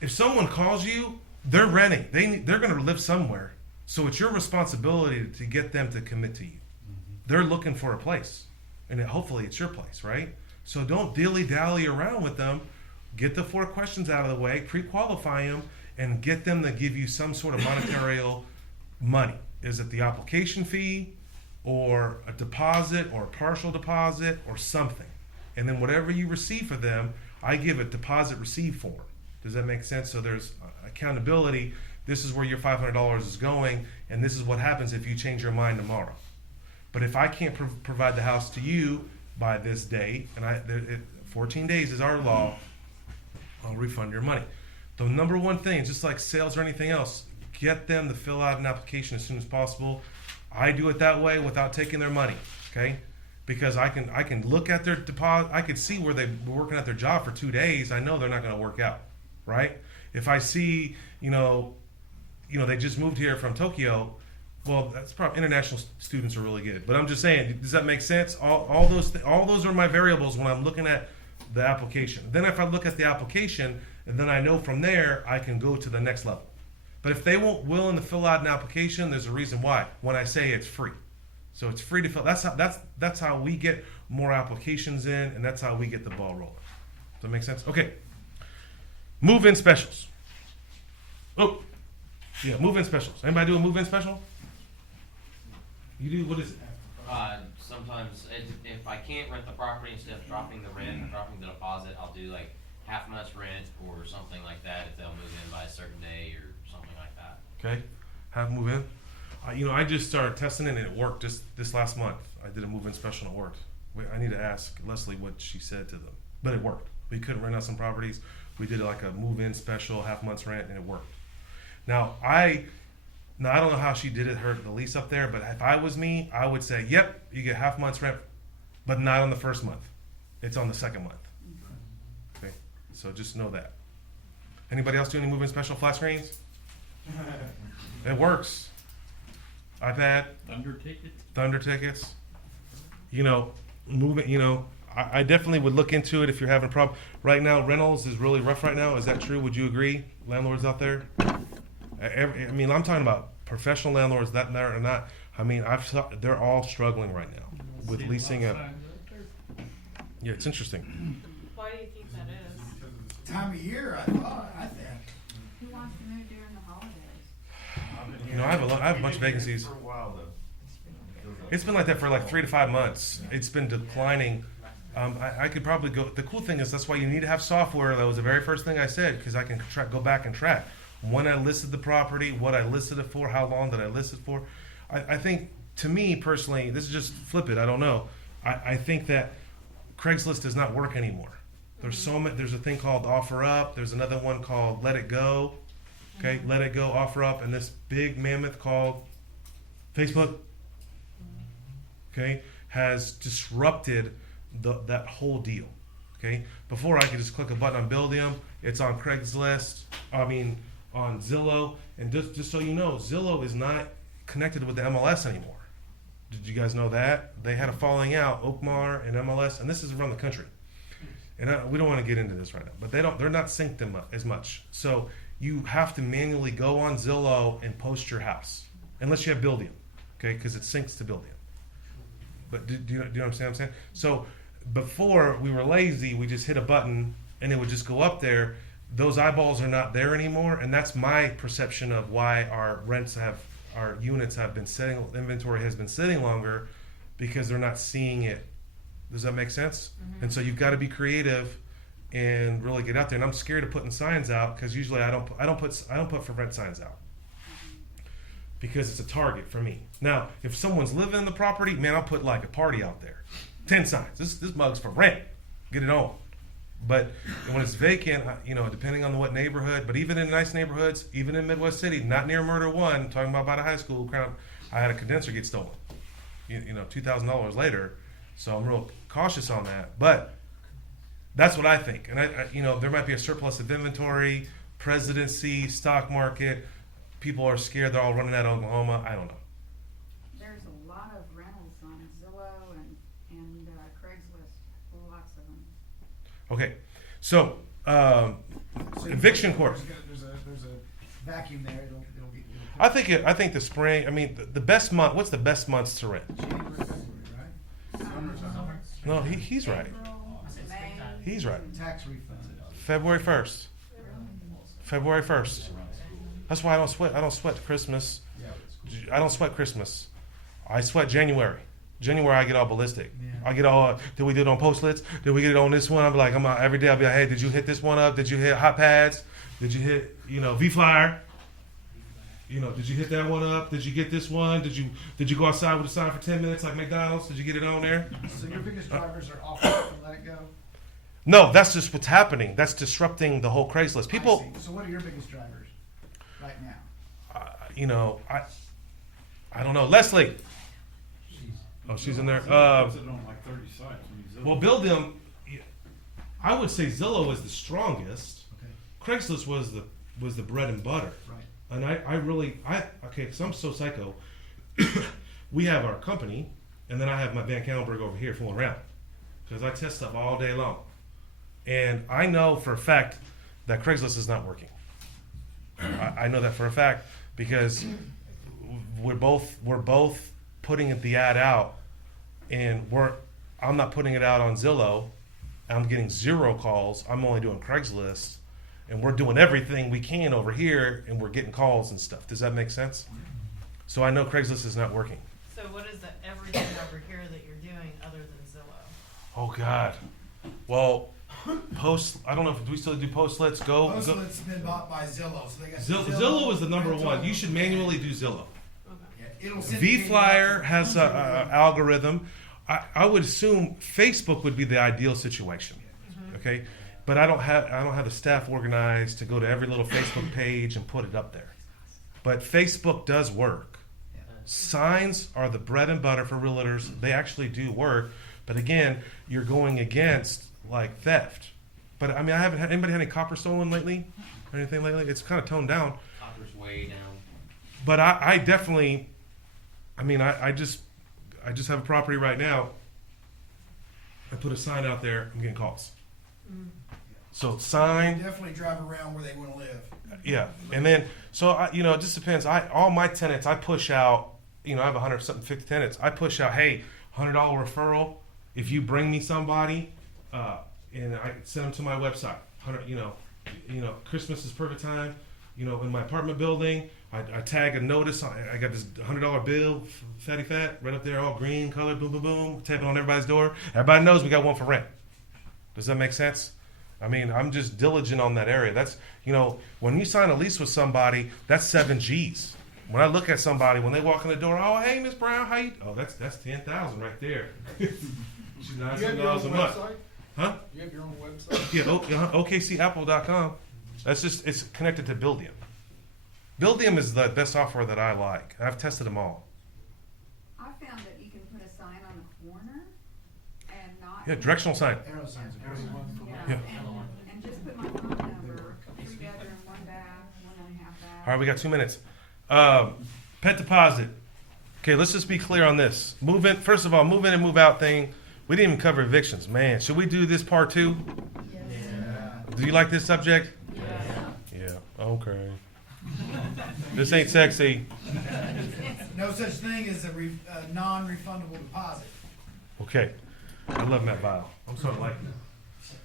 If someone calls you, they're renting. They're going to live somewhere. So it's your responsibility to get them to commit to you. They're looking for a place. And hopefully it's your place, right? So don't dilly-dally around with them. Get the 4 questions out of the way, pre-qualify them, and get them to give you some sort of monetary money. Is it the application fee or a deposit or a partial deposit or something? And then whatever you receive for them, I give a deposit receive form. Does that make sense? So there's accountability. This is where your $500 is going, and this is what happens if you change your mind tomorrow. But if I can't provide the house to you by this date, and 14 days is our law, I'll refund your money. The number one thing, just like sales or anything else, get them to fill out an application as soon as possible. I do it that way without taking their money, okay? Because I can look at their deposit. I can see where they've been working at their job for 2 days. I know they're not going to work out, right? If I see, they just moved here from Tokyo, well, that's probably international students are really good. But I'm just saying, does that make sense? All those are my variables when I'm looking at the application. Then if I look at the application, and then I know from there I can go to the next level. But if they won't willing to fill out an application, there's a reason why. When I say it's free, so it's free to fill. That's how we get more applications in, and that's how we get the ball rolling. Does that make sense? Okay. Move-in specials. Oh, yeah, move-in specials. Anybody do a move-in special? You do. What is it? Sometimes if I can't rent the property, instead of dropping the rent, dropping the deposit, I'll do like half month's rent or something like that if they'll move in by a certain day or something like that. Okay, have them move in. I just started testing it and it worked just this last month. I did a move-in special and it worked. I need to ask Leslie what she said to them, but it worked. We couldn't rent out some properties. We did like a move-in special, half month's rent, and it worked. Now I don't know how she did it, the lease up there, but if I was me, I would say, yep, you get half month's rent, but not on the first month. It's on the second month. Okay, so just know that. Anybody else do any move-in special flat screens? It works. iPad. Thunder tickets. Moving, I definitely would look into it if you're having a problem. Right now, rentals is really rough right now. Is that true? Would you agree? Landlords out there? I'm talking about professional landlords that or not. They're all struggling right now with leasing up. Yeah, it's interesting. Why do you think that is? Time of year, I think. Who wants to move during the holidays? I have a bunch of vacancies. For a while though. It's been like that for like 3 to 5 months. It's been declining. I could probably go. The cool thing is that's why you need to have software. That was the very first thing I said because I can go back and track when I listed the property, what I listed it for, how long did I list it for. I think, to me personally, this is just flip it. I don't know. I think that Craigslist does not work anymore. There's There's a thing called Offer Up. There's another one called Let It Go. Okay, Let It Go, Offer Up, and this big mammoth called Facebook. Okay, has disrupted that whole deal. Okay, before I could just click a button on Buildium, it's on Craigslist. I mean, on Zillow, and just so you know, Zillow is not connected with the MLS anymore. Did you guys know that? They had a falling out, Oakmar and MLS, and this is around the country. And we don't want to get into this right now, but they're not synced as much. So you have to manually go on Zillow and post your house, unless you have Buildium, okay? Because it syncs to Buildium. But do you understand what I'm saying? So before we were lazy, we just hit a button and it would just go up there. Those eyeballs are not there anymore, and that's my perception of why our units have been sitting, inventory has been sitting longer, because they're not seeing it. Does that make sense? And so you've got to be creative and really get out there. And I'm scared of putting signs out, because usually I don't put for rent signs out, because it's a target for me. Now, if someone's living in the property, man, I'll put like a party out there, 10 signs. This mug's for rent. Get it on. But when it's vacant, depending on what neighborhood, but even in nice neighborhoods, even in Midwest City, not near Murder One, talking about by the high school, I had a condenser get stolen. $2,000 later. So I'm real cautious on that. But that's what I think. And there might be a surplus of inventory, presidency, stock market. People are scared. They're all running out of Oklahoma. I don't know. There's a lot of rentals on Zillow and Craigslist, lots of them. Okay, so eviction court. There's a vacuum there. It'll I think the spring. I mean, the best month. What's the best months to rent? January, February, right? Summer. No, he's right. April, May. He's right. Tax refunds. February 1st. February 1st. That's why I don't sweat Christmas. I don't sweat Christmas. I sweat January. January I get all ballistic. Yeah. I get all, did we do it on Postlets? Did we get it on this one? I'm out every day. I'll be like, hey, did you hit this one up? Did you hit Hot Pads? Did you hit, V-Flyer? Did you hit that one up? Did you get this one? Did you go outside with a sign for 10 minutes like McDonald's? Did you get it on there? So your biggest drivers are off and let it go? No, that's just what's happening. That's disrupting the whole Craigslist. People, I see. So what are your biggest drivers right now? I don't know. Leslie. Oh, she's in there. It's on like 30 sites. Well, Buildium, I would say Zillow is the strongest. Okay. Craigslist was the bread and butter. Right. And because I'm so psycho. We have our company, and then I have my Van Callenberg over here fooling around, because I test stuff all day long. And I know for a fact that Craigslist is not working. I know that for a fact, because we're both putting the ad out, and I'm not putting it out on Zillow. I'm getting 0 calls. I'm only doing Craigslist, and we're doing everything we can over here, and we're getting calls and stuff. Does that make sense? So I know Craigslist is not working. So what is the everything over here that you're doing other than Zillow? Oh God. Well, I don't know if we still do Postlets. Go. Postlet's been bought by Zillow, so they got Zillow is the number one. You should manually do Zillow. Yeah, it'll send V-Flyer you has an algorithm. I would assume Facebook would be the ideal situation. Okay, but I don't have the staff organized to go to every little Facebook page and put it up there. But Facebook does work. Signs are the bread and butter for realtors. They actually do work. But again, you're going against like theft. But I mean, anybody had any copper stolen lately or anything lately? It's kind of toned down. Copper's way down. But I definitely, I just have a property right now. I put a sign out there. I'm getting calls. So sign. They definitely drive around where they want to live. Yeah, and then it just depends. All my tenants, I push out. I have 150 tenants. I push out, hey, $100 referral if you bring me somebody, and I send them to my website. Christmas is perfect time. In my apartment building, I tag a notice. I got this $100 bill, fatty fat, right up there, all green color, boom, boom, boom, tapping on everybody's door. Everybody knows we got one for rent. Does that make sense? I'm just diligent on that area. That's, when you sign a lease with somebody, that's 7 G's. When I look at somebody, when they walk in the door, oh, hey, Miss Brown, how you? Oh, that's 10,000 right there. She's $900 a month. Huh? You have your own website? Yeah, OKCapple.com. It's connected to Buildium. Buildium is the best software that I like. I've tested them all. I found that you can put a sign on the corner, and not. Yeah, directional sign. Arrow signs are Yeah. Yeah. And just put my phone number, 3-bedroom, 1 bath, 1.5 bath. All right, we got 2 minutes. Pet deposit. Okay, let's just be clear on this. Move in, first of all, move in and move out thing. We didn't even cover evictions. Man, should we do this part 2? Do you like this subject? Yeah. Okay. This ain't sexy. No such thing as a non-refundable deposit. Okay. I love Matt Vile. I'm sort of like him.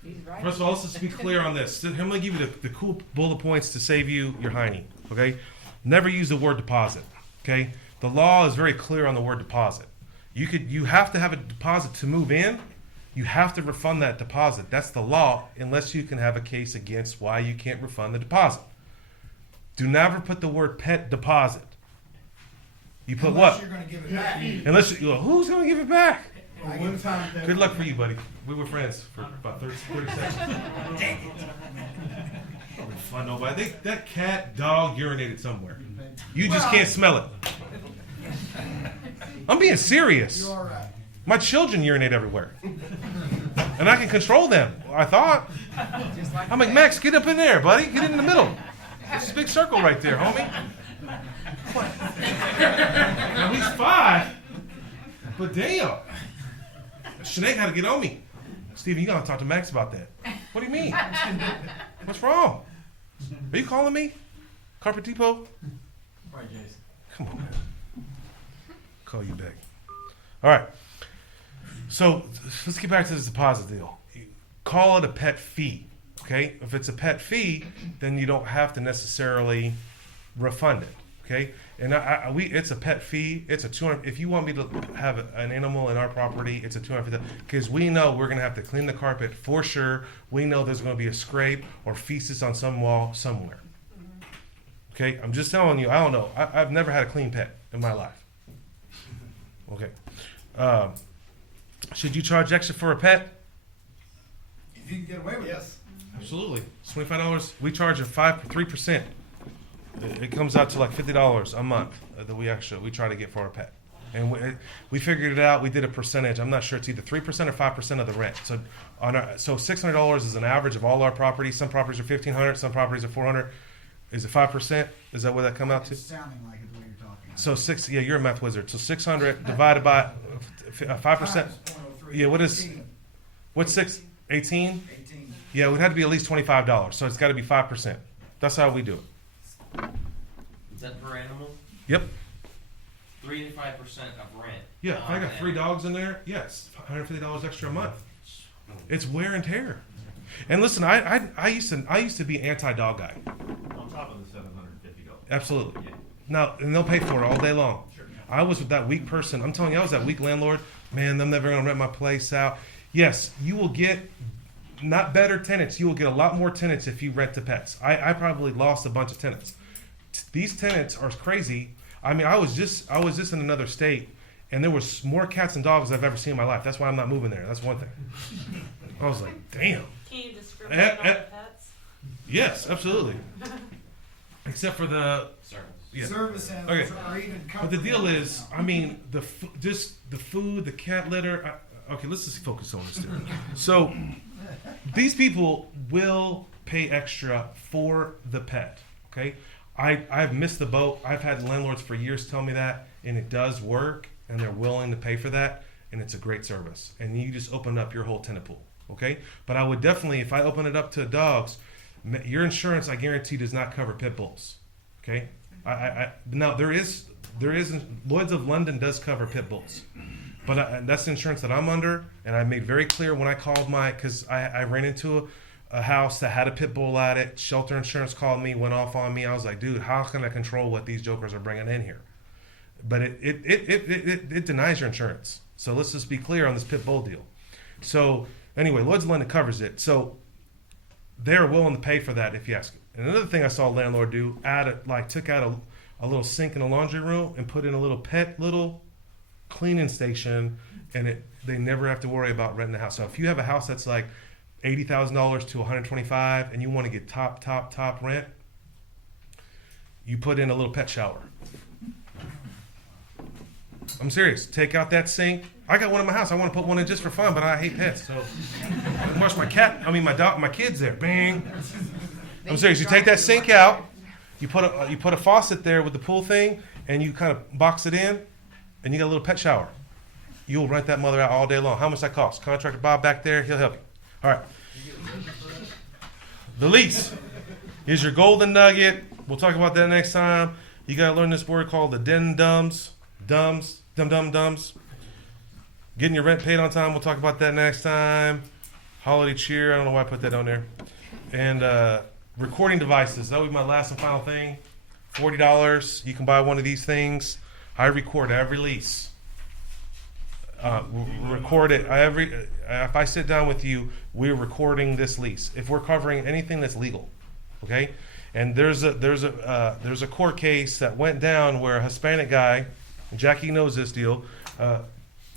He's right. First of all, let's just be clear on this. I'm going to give you the cool bullet points to save you your hiney. Okay? Never use the word deposit. Okay? The law is very clear on the word deposit. You have to have a deposit to move in. You have to refund that deposit. That's the law, unless you can have a case against why you can't refund the deposit. Do never put the word pet deposit. You put Unless what? you're gonna give it back. Unless you, who's going to give it back? Well, one time that- Good luck for you, buddy. We were friends for about 30 seconds. Probably fun, nobody. That cat, dog urinated somewhere. You just can't smell it. I'm being serious. You're all right. My children urinate everywhere. And I can control them, I thought. Just like I'm like, Max, get up in there, buddy. Get in the middle. It's a big circle right there, homie. Now he's 5. But damn. Sinead had to get on me. Steven, you gotta talk to Max about that. What do you mean? What's wrong? Are you calling me? Carpet Depot? Right, Jason. Come on, man. Call you back. All right. So let's get back to this deposit deal. Call it a pet fee. Okay? If it's a pet fee, then you don't have to necessarily refund it. Okay? And it's a pet fee. It's a $200. If you want me to have an animal in our property, it's a $250. Because we know we're gonna have to clean the carpet for sure. We know there's gonna be a scrape or feces on some wall somewhere. Okay? I'm just telling you. I don't know. I've never had a clean pet in my life. Okay. Should you charge extra for a pet? If you can get away with it. Yes. Absolutely. It's $25. We charge a 3%. It comes out to like $50 a month that we try to get for our pet. And we figured it out. We did a percentage. I'm not sure it's either 3% or 5% of the rent. So $600 is an average of all our properties. Some properties are $1,500. Some properties are $400. Is it 5%? Is that what that come out to? It's sounding like it the way you're talking. So you're a math wizard. So 600 divided by 5%. Yeah, what's 6? 18? 18. Yeah, it would have to be at least $25. So it's got to be 5%. That's how we do it. Is that per animal? Yep. 3 to 5% of rent. Yeah, if I got 3 dogs in there, yes, $150 extra a month. It's wear and tear. And listen, I used to be anti-dog guy. On top of the $750. Absolutely. Yeah. Now, and they'll pay for it all day long. Sure. I was with that weak person. I'm telling you, I was that weak landlord. Man, I'm never going to rent my place out. Yes, you will get not better tenants. You will get a lot more tenants if you rent to pets. I probably lost a bunch of tenants. These tenants are crazy. I mean, I was just in another state, and there was more cats and dogs I've ever seen in my life. That's why I'm not moving there. That's one thing. I was like, damn. Can you discriminate on the pets? Yes, absolutely. Except for the Service. yeah. Service animals Okay. are even But the deal covered is, now. I mean, the food, the cat litter. Okay, let's just focus on this. So, these people will pay extra for the pet. Okay, I've missed the boat. I've had landlords for years tell me that, and it does work, and they're willing to pay for that, and it's a great service. And you just open up your whole tenant pool. Okay, but I would definitely, if I open it up to dogs, your insurance, I guarantee, does not cover pit bulls. Okay, now there is Lloyd's of London does cover pit bulls, but that's the insurance that I'm under, and I made very clear when I called because I ran into a house that had a pit bull at it. Shelter insurance called me, went off on me. I was like, dude, how can I control what these jokers are bringing in here? But it denies your insurance. So let's just be clear on this pit bull deal. So anyway, Lloyd's of London covers it. So they're willing to pay for that if you ask them. And another thing I saw a landlord do, took out a little sink in the laundry room and put in a little cleaning station, and they never have to worry about renting the house. So if you have a house that's like $80,000 to $125,000 and you want to get top rent, you put in a little pet shower. I'm serious. Take out that sink. I got one in my house. I want to put one in just for fun, but I hate pets. So I wash my dog, my kids there. Bang. I'm serious. You take that sink out. You put a faucet there with the pool thing, and you kind of box it in, and you got a little pet shower. You'll rent that mother out all day long. How much that cost? Contractor Bob back there, he'll help you. All right. The lease is your golden nugget. We'll talk about that next time. You got to learn this word called the dum-dums. Dum-dums. Getting your rent paid on time. We'll talk about that next time. Holiday cheer. I don't know why I put that on there. And recording devices. That will be my last and final thing. $40. You can buy one of these things. I record every lease. Record it if I sit down with you, we're recording this lease. If we're covering anything that's legal, okay? And there's a court case that went down where a Hispanic guy, Jackie knows this deal,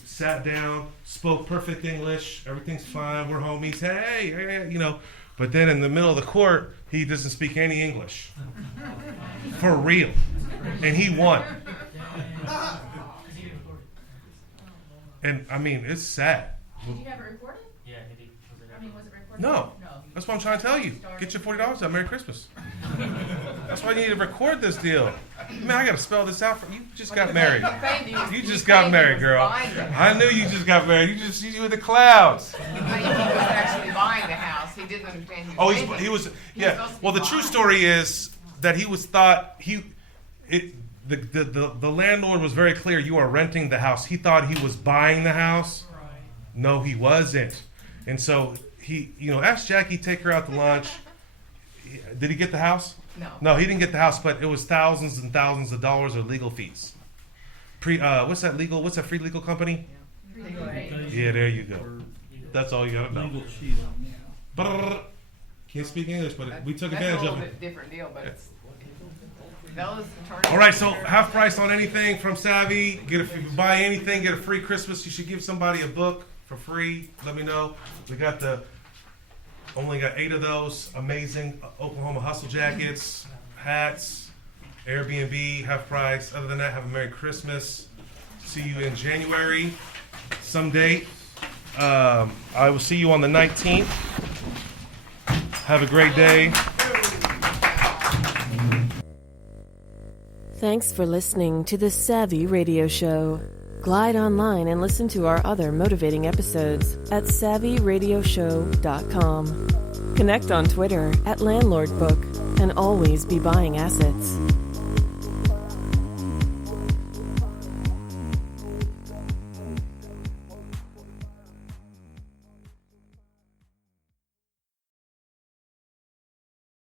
sat down, spoke perfect English, everything's fine, we're homies, hey, but then in the middle of the court, he doesn't speak any English. For real. And he won. And I mean, it's sad. Did you have it recorded? Yeah, did he, was it? I mean, was it recorded? No. No. That's what I'm trying to tell you. Get your $40 out. Merry Christmas. That's why you need to record this deal. Man, I got to spell this out for you. Just got married. You just got married, girl. I knew you just got married. You were in the clouds. He was actually buying the house. He didn't understand. He was. Yeah. Well, the true story is that the landlord was very clear. You are renting the house. He thought he was buying the house. No, he wasn't. And so he, asked Jackie take her out to lunch. Did he get the house? No. No, he didn't get the house, but it was thousands and thousands of dollars of legal fees. What's that free legal company? Yeah, there you go. That's all you gotta know. Legal cheat on me. Brrr. Can't speak English, but we took advantage of it. That's a little bit different deal, but it's those attorneys. All right, so half price on anything from Savvy. If you buy anything, get a free Christmas. You should give somebody a book for free. Let me know. We only got 8 of those amazing Oklahoma Hustle jackets, hats, Airbnb, half price. Other than that, have a Merry Christmas. See you in January, some date. I will see you on the 19th. Have a great day. Thanks for listening to the Savvy Radio Show. Glide online and listen to our other motivating episodes at SavvyRadioShow.com. Connect on Twitter at LandlordBook and always be buying assets.